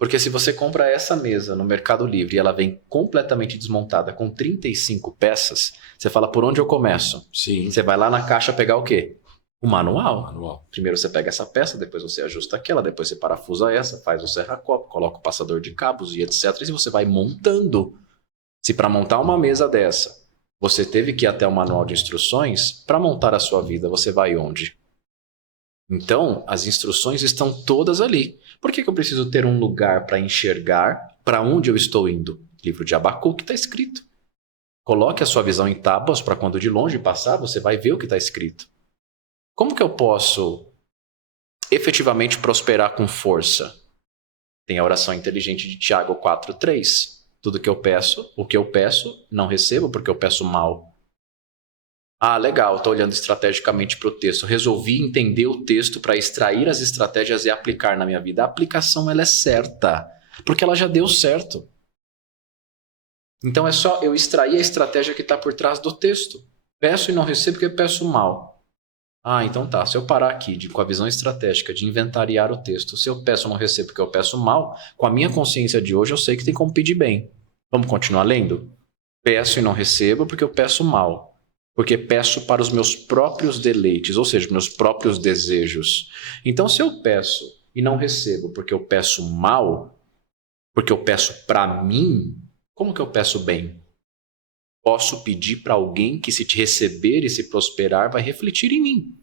Porque se você compra essa mesa no Mercado Livre e ela vem completamente desmontada com 35 peças, você fala, por onde eu começo? Sim. Você vai lá na caixa pegar o quê? O manual. Manual. Primeiro você pega essa peça, depois você ajusta aquela, depois você parafusa essa, faz o serra-copo, coloca o passador de cabos e etc. E você vai montando. Se para montar uma mesa dessa, você teve que ir até o manual de instruções, para montar a sua vida, você vai onde? Então, as instruções estão todas ali. Por que eu preciso ter um lugar para enxergar para onde eu estou indo? Livro de Abacuque está escrito. Coloque a sua visão em tábuas para quando de longe passar, você vai ver o que está escrito. Como que eu posso efetivamente prosperar com força? Tem a oração inteligente de Tiago 4:3. Tudo que eu peço, o que eu peço, não recebo porque eu peço mal. Ah, legal, estou olhando estrategicamente para o texto. Resolvi entender o texto para extrair as estratégias e aplicar na minha vida. A aplicação ela é certa, porque ela já deu certo. Então é só eu extrair a estratégia que está por trás do texto. Peço e não recebo porque peço mal. Ah, então tá. Se eu parar aqui com a visão estratégica de inventariar o texto, se eu peço e não recebo porque eu peço mal, com a minha consciência de hoje eu sei que tem como pedir bem. Vamos continuar lendo? Peço e não recebo porque eu peço mal. Porque peço para os meus próprios deleites, ou seja, meus próprios desejos. Então, se eu peço e não recebo porque eu peço mal, porque eu peço para mim, como que eu peço bem? Posso pedir para alguém que, se te receber e se prosperar, vai refletir em mim.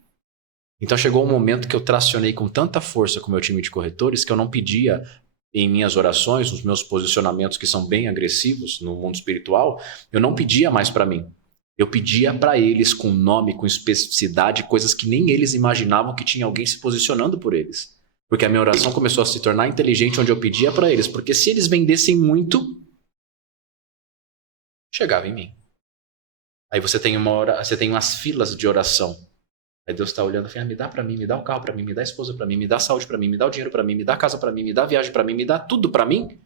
Então, chegou um momento que eu tracionei com tanta força com o meu time de corretores que eu não pedia em minhas orações, nos meus posicionamentos que são bem agressivos no mundo espiritual, eu não pedia mais para mim. Eu pedia para eles com nome, com especificidade, coisas que nem eles imaginavam que tinha alguém se posicionando por eles. Porque a minha oração começou a se tornar inteligente onde eu pedia para eles. Porque se eles vendessem muito, chegava em mim. Aí você tem umas filas de oração. Aí Deus está olhando e fala, me dá para mim, me dá um carro para mim, me dá esposa para mim, me dá saúde para mim, me dá o dinheiro para mim, me dá casa para mim, me dá viagem para mim, me dá tudo para mim.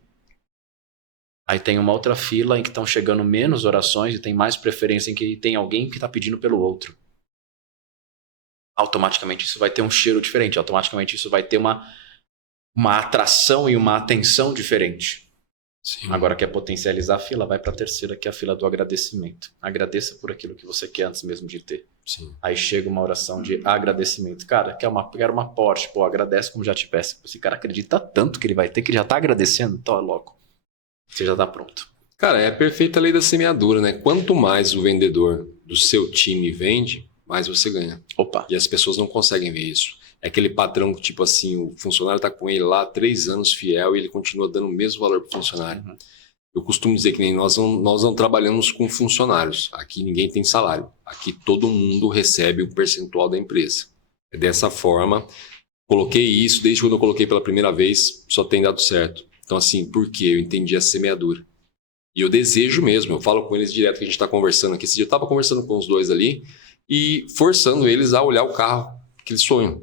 Aí tem uma outra fila em que estão chegando menos orações e tem mais preferência em que tem alguém que está pedindo pelo outro. automaticamente isso vai ter um cheiro diferente, automaticamente isso vai ter uma atração e uma atenção diferente. Sim. Agora quer potencializar a fila, vai para a terceira, que é a fila do agradecimento. Agradeça por aquilo que você quer antes mesmo de ter. Sim. Aí chega uma oração de agradecimento. Cara, quero uma Porsche, pô, agradece como já tivesse. Esse cara acredita tanto que ele vai ter, que ele já tá agradecendo, então logo. Você já tá pronto. Cara, é a perfeita lei da semeadura, né? Quanto mais o vendedor do seu time vende, mais você ganha. Opa. E as pessoas não conseguem ver isso. É aquele patrão que, tipo assim, o funcionário tá com ele lá há 3 anos fiel e ele continua dando o mesmo valor pro funcionário. Uhum. Eu costumo dizer que nem nós não trabalhamos com funcionários. Aqui ninguém tem salário. Aqui todo mundo recebe o percentual da empresa. É dessa forma. Coloquei isso, desde quando eu coloquei pela primeira vez, só tem dado certo. Então, assim, por quê? Eu entendi a semeadura. E eu desejo mesmo, eu falo com eles direto que a gente está conversando aqui. Esse dia eu estava conversando com os dois ali e forçando eles a olhar o carro que eles sonham.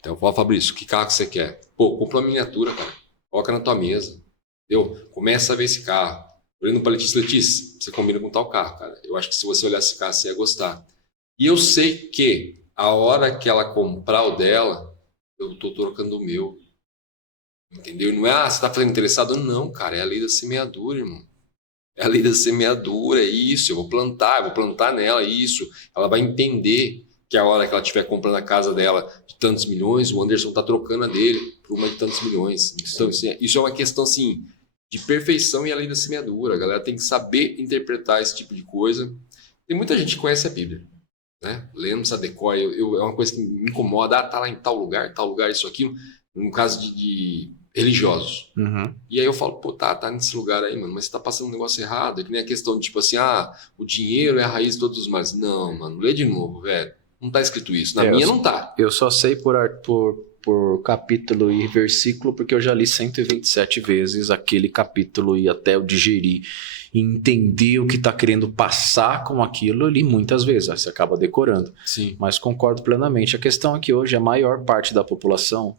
Então eu falo, Fabrício, que carro que você quer? Pô, compra uma miniatura, cara. Coloca na tua mesa. Entendeu? Começa a ver esse carro. Olhando para Letícia, você combina com tal carro, cara. Eu acho que se você olhar esse carro, você ia gostar. E eu sei que a hora que ela comprar o dela, eu tô trocando o meu. Entendeu? Não é, você tá fazendo interessado? Não, cara, é a lei da semeadura, irmão. É a lei da semeadura, é isso. Eu vou plantar nela, isso. Ela vai entender que a hora que ela estiver comprando a casa dela de tantos milhões, o Anderson tá trocando a dele por uma de tantos milhões. Então, isso é uma questão, assim, de perfeição e a lei da semeadura. A galera tem que saber interpretar esse tipo de coisa. Tem muita gente que conhece a Bíblia, né? Lendo, se adequa. É uma coisa que me incomoda. Tá lá em tal lugar, isso, aquilo. No caso de religiosos. Uhum. E aí eu falo, pô, tá nesse lugar aí, mano, mas você tá passando um negócio errado. É que nem a questão de, tipo assim, o dinheiro é a raiz de todos os males. Não, mano, lê de novo, velho. Não tá escrito isso. Na minha não tá. Eu só sei por capítulo e versículo, porque eu já li 127 vezes aquele capítulo e até eu digerir e entender o que tá querendo passar com aquilo, eu li muitas vezes. Aí você acaba decorando. Sim. Mas concordo plenamente. A questão é que hoje a maior parte da população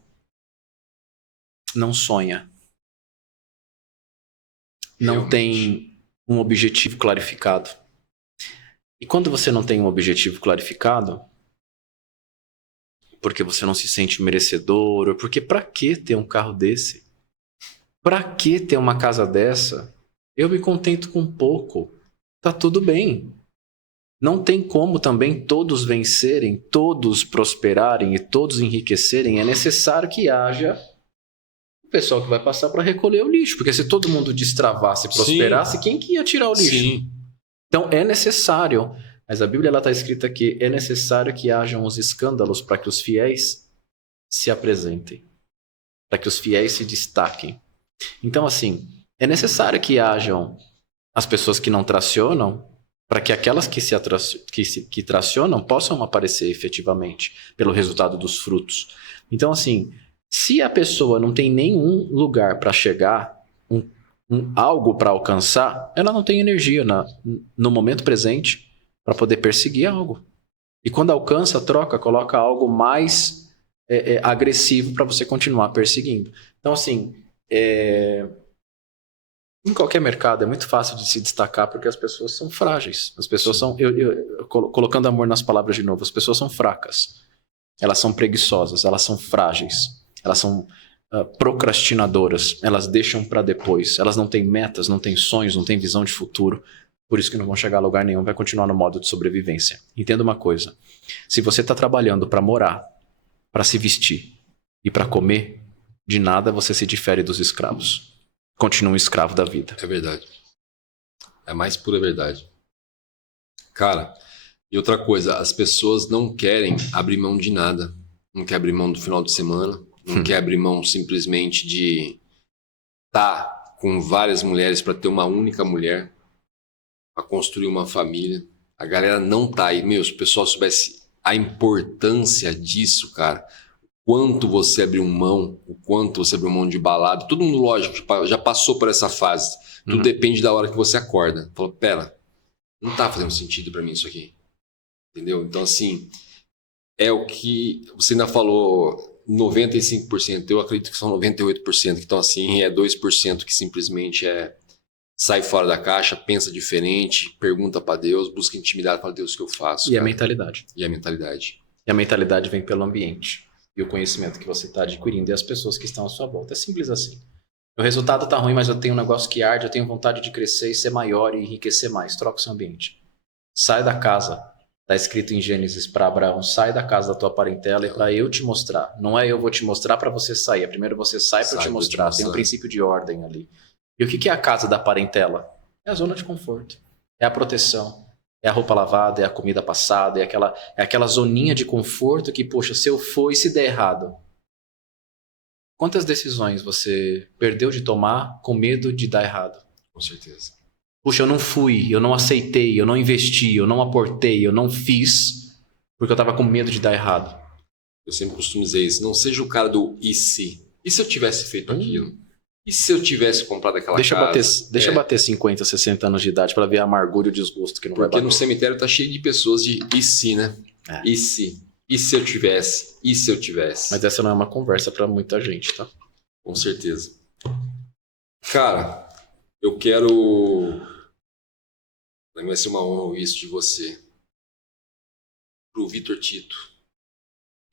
não sonha. Não tem um objetivo clarificado. E quando você não tem um objetivo clarificado, porque você não se sente merecedor, ou porque pra que ter um carro desse? Pra que ter uma casa dessa? Eu me contento com pouco. Tá tudo bem. Não tem como também todos vencerem, todos prosperarem e todos enriquecerem. É necessário que haja o pessoal que vai passar para recolher o lixo. Porque se todo mundo destravasse e prosperasse, quem que ia tirar o lixo? Sim. Então é necessário. Mas a Bíblia está escrita que é necessário que hajam os escândalos para que os fiéis se apresentem. Para que os fiéis se destaquem. Então, assim, é necessário que hajam as pessoas que não tracionam para que aquelas que tracionam possam aparecer efetivamente pelo resultado dos frutos. Então, assim, se a pessoa não tem nenhum lugar para chegar, algo para alcançar, ela não tem energia no momento presente para poder perseguir algo. E quando alcança, troca, coloca algo mais agressivo para você continuar perseguindo. Então, assim, em qualquer mercado é muito fácil de se destacar porque as pessoas são frágeis. As pessoas são, colocando amor nas palavras de novo, as pessoas são fracas. Elas são preguiçosas, elas são frágeis, elas são procrastinadoras, elas deixam para depois, elas não têm metas, não têm sonhos, não têm visão de futuro. Por isso que não vão chegar a lugar nenhum, vai continuar no modo de sobrevivência. Entenda uma coisa, se você está trabalhando para morar, para se vestir e para comer, de nada você se difere dos escravos. Continua um escravo da vida. É verdade. É a mais pura verdade. Cara, e outra coisa, as pessoas não querem abrir mão de nada. Não quer abrir mão do final de semana, não quer abrir mão simplesmente de estar com várias mulheres para ter uma única mulher, para construir uma família. A galera não tá aí. Se o pessoal soubesse a importância disso, cara, quanto você abriu mão, o quanto você abriu mão de balada, todo mundo, lógico, já passou por essa fase. Tudo depende da hora que você acorda. Fala, pera, não tá fazendo sentido para mim isso aqui. Entendeu? Então, assim, é o que você ainda falou, 95%. Eu acredito que são 98%. Então, assim, é 2% que simplesmente sai fora da caixa, pensa diferente, pergunta para Deus, busca intimidade, fala, Deus, o que eu faço? E cara? A mentalidade. E a mentalidade. E a mentalidade vem pelo ambiente. E o conhecimento que você está adquirindo e as pessoas que estão à sua volta. É simples assim. O resultado tá ruim, mas eu tenho um negócio que arde, eu tenho vontade de crescer e ser maior e enriquecer mais. Troca o seu ambiente. Sai da casa. Está escrito em Gênesis para Abraão, sai da casa da tua parentela e para eu te mostrar. Não é eu vou te mostrar para você sair. É primeiro você sai para eu te mostrar. Tem um princípio de ordem ali. E o que é a casa da parentela? É a zona de conforto. É a proteção. É a roupa lavada, é a comida passada, é aquela zoninha de conforto que, poxa, se eu for e se der errado, quantas decisões você perdeu de tomar com medo de dar errado? Com certeza. Puxa, eu não fui, eu não aceitei, eu não investi, eu não aportei, eu não fiz, porque eu tava com medo de dar errado. Eu sempre costumo dizer isso, não seja o cara do e se? E se eu tivesse feito aquilo? E se eu tivesse comprado aquela casa? Deixa eu bater 50, 60 anos de idade para ver a amargura e o desgosto que não vai bater. Porque no cemitério tá cheio de pessoas de e se, né? E se? E se eu tivesse? E se eu tivesse? Mas essa não é uma conversa para muita gente, tá? Com certeza. Cara, eu quero... Vai ser uma honra ouvir isso de você. Pro Vitor Tito.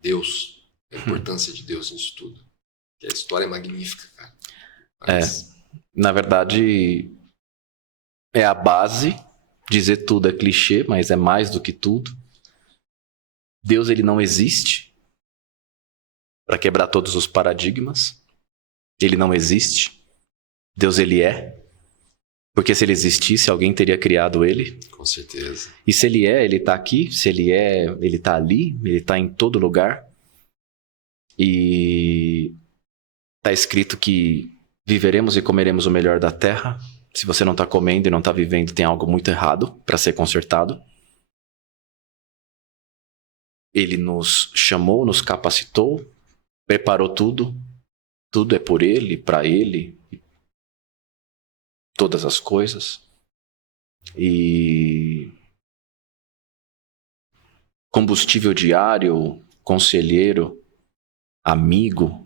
Deus. A importância de Deus nisso tudo. Que a história é magnífica, cara. Mas... na verdade, é a base. Dizer tudo é clichê, mas é mais do que tudo. Deus, ele não existe para quebrar todos os paradigmas. Ele não existe. Deus, ele é. Porque se ele existisse, alguém teria criado ele. Com certeza. E se ele é, ele tá aqui. Se ele é, ele tá ali. Ele tá em todo lugar. E tá escrito que viveremos e comeremos o melhor da terra. Se você não tá comendo e não tá vivendo, tem algo muito errado para ser consertado. Ele nos chamou, nos capacitou, preparou tudo. Tudo é por ele, para ele. Todas as coisas. E combustível diário, conselheiro, amigo,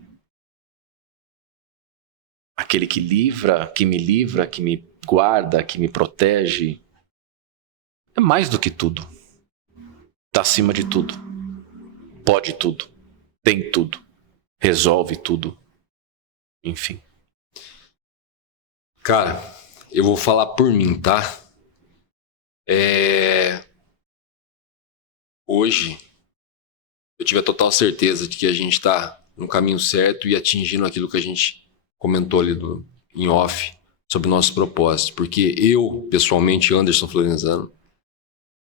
aquele que livra, que me guarda, que me protege. É mais do que tudo. Está acima de tudo. Pode tudo. Tem tudo. Resolve tudo. Enfim. Cara, eu vou falar por mim, tá? Hoje, eu tive a total certeza de que a gente tá no caminho certo e atingindo aquilo que a gente comentou ali em off sobre o nosso propósito. Porque eu, pessoalmente, Anderson Florenzano,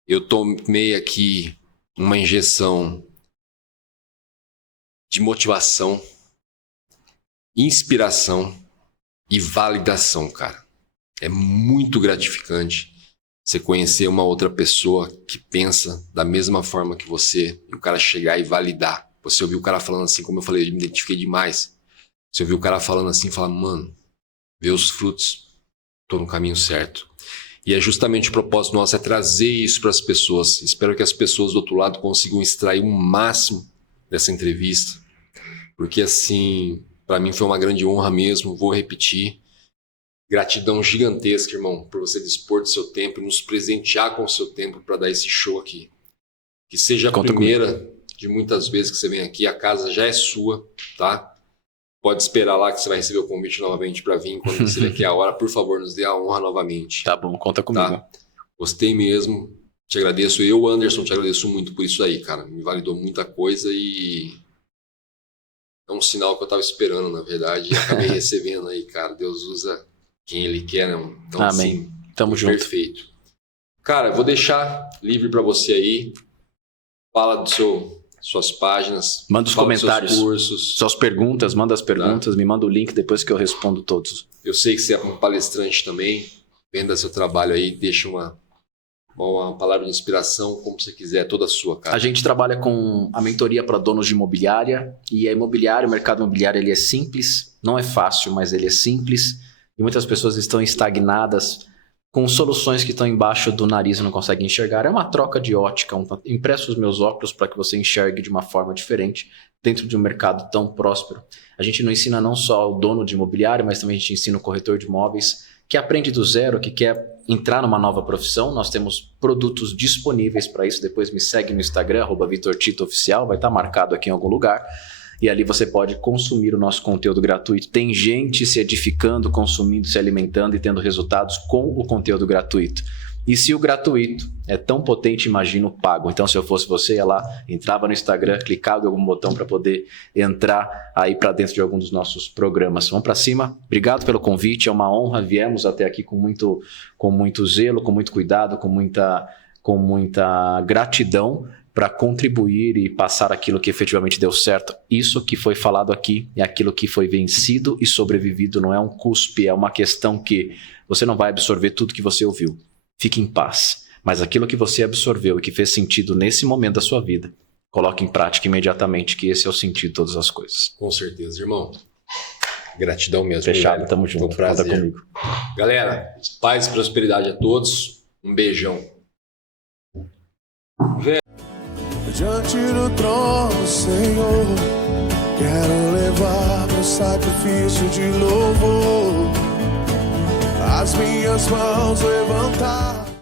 eu tomei aqui uma injeção de motivação, inspiração e validação, cara. É muito gratificante você conhecer uma outra pessoa que pensa da mesma forma que você e o cara chegar e validar. Você ouviu o cara falando assim, como eu falei, eu me identifiquei demais. Você ouviu o cara falando assim, fala, mano, vê os frutos, tô no caminho certo. E é justamente o propósito nosso, é trazer isso para as pessoas. Espero que as pessoas do outro lado consigam extrair o máximo dessa entrevista, porque assim, para mim foi uma grande honra mesmo, vou repetir. Gratidão gigantesca, irmão, por você dispor do seu tempo e nos presentear com o seu tempo para dar esse show aqui. Que seja a primeira de muitas vezes que você vem aqui, a casa já é sua, tá? Pode esperar lá que você vai receber o convite novamente para vir quando você ver que é a hora. Por favor, nos dê a honra novamente. Tá bom, conta comigo. Tá? Gostei mesmo, te agradeço. Eu, Anderson, te agradeço muito por isso aí, cara. Me validou muita coisa e é um sinal que eu tava esperando, na verdade. E acabei recebendo aí, cara. Deus usa quem ele quer, não? Então, amém. Assim, tamo junto. Perfeito. Cara, eu vou deixar livre para você aí. Fala suas páginas. Manda os comentários. Seus cursos. Suas perguntas, manda as perguntas. Tá. Me manda o link depois que eu respondo todos. Eu sei que você é um palestrante também. Venda seu trabalho aí. Deixa uma palavra de inspiração, como você quiser, toda sua, cara. A gente trabalha com a mentoria para donos de imobiliária. E o mercado imobiliário, ele é simples. Não é fácil, mas ele é simples. E muitas pessoas estão estagnadas com soluções que estão embaixo do nariz e não conseguem enxergar. É uma troca de ótica. Impresso os meus óculos para que você enxergue de uma forma diferente dentro de um mercado tão próspero. A gente não ensina não só o dono de imobiliário, mas também a gente ensina o corretor de imóveis, que aprende do zero, que quer entrar numa nova profissão, nós temos produtos disponíveis para isso. Depois me segue no Instagram, @VitorTitoOficial, vai estar marcado aqui em algum lugar. E ali você pode consumir o nosso conteúdo gratuito. Tem gente se edificando, consumindo, se alimentando e tendo resultados com o conteúdo gratuito. E se o gratuito é tão potente, imagina o pago. Então, se eu fosse você, ia lá, entrava no Instagram, clicava em algum botão para poder entrar aí para dentro de algum dos nossos programas. Vamos para cima. Obrigado pelo convite, é uma honra. Viemos até aqui com muito zelo, com muito cuidado, com muita gratidão para contribuir e passar aquilo que efetivamente deu certo. Isso que foi falado aqui é aquilo que foi vencido e sobrevivido. Não é um cuspe, é uma questão que você não vai absorver tudo que você ouviu. Fique em paz. Mas aquilo que você absorveu e que fez sentido nesse momento da sua vida, coloque em prática imediatamente, que esse é o sentido de todas as coisas. Com certeza, irmão. Gratidão mesmo. Fechado, velho. tamo junto. Foi um prazer. Conta comigo. Galera, paz e prosperidade a todos. Um beijão. Diante do trono, Senhor, quero levar meu sacrifício de louvor, as minhas mãos levantar.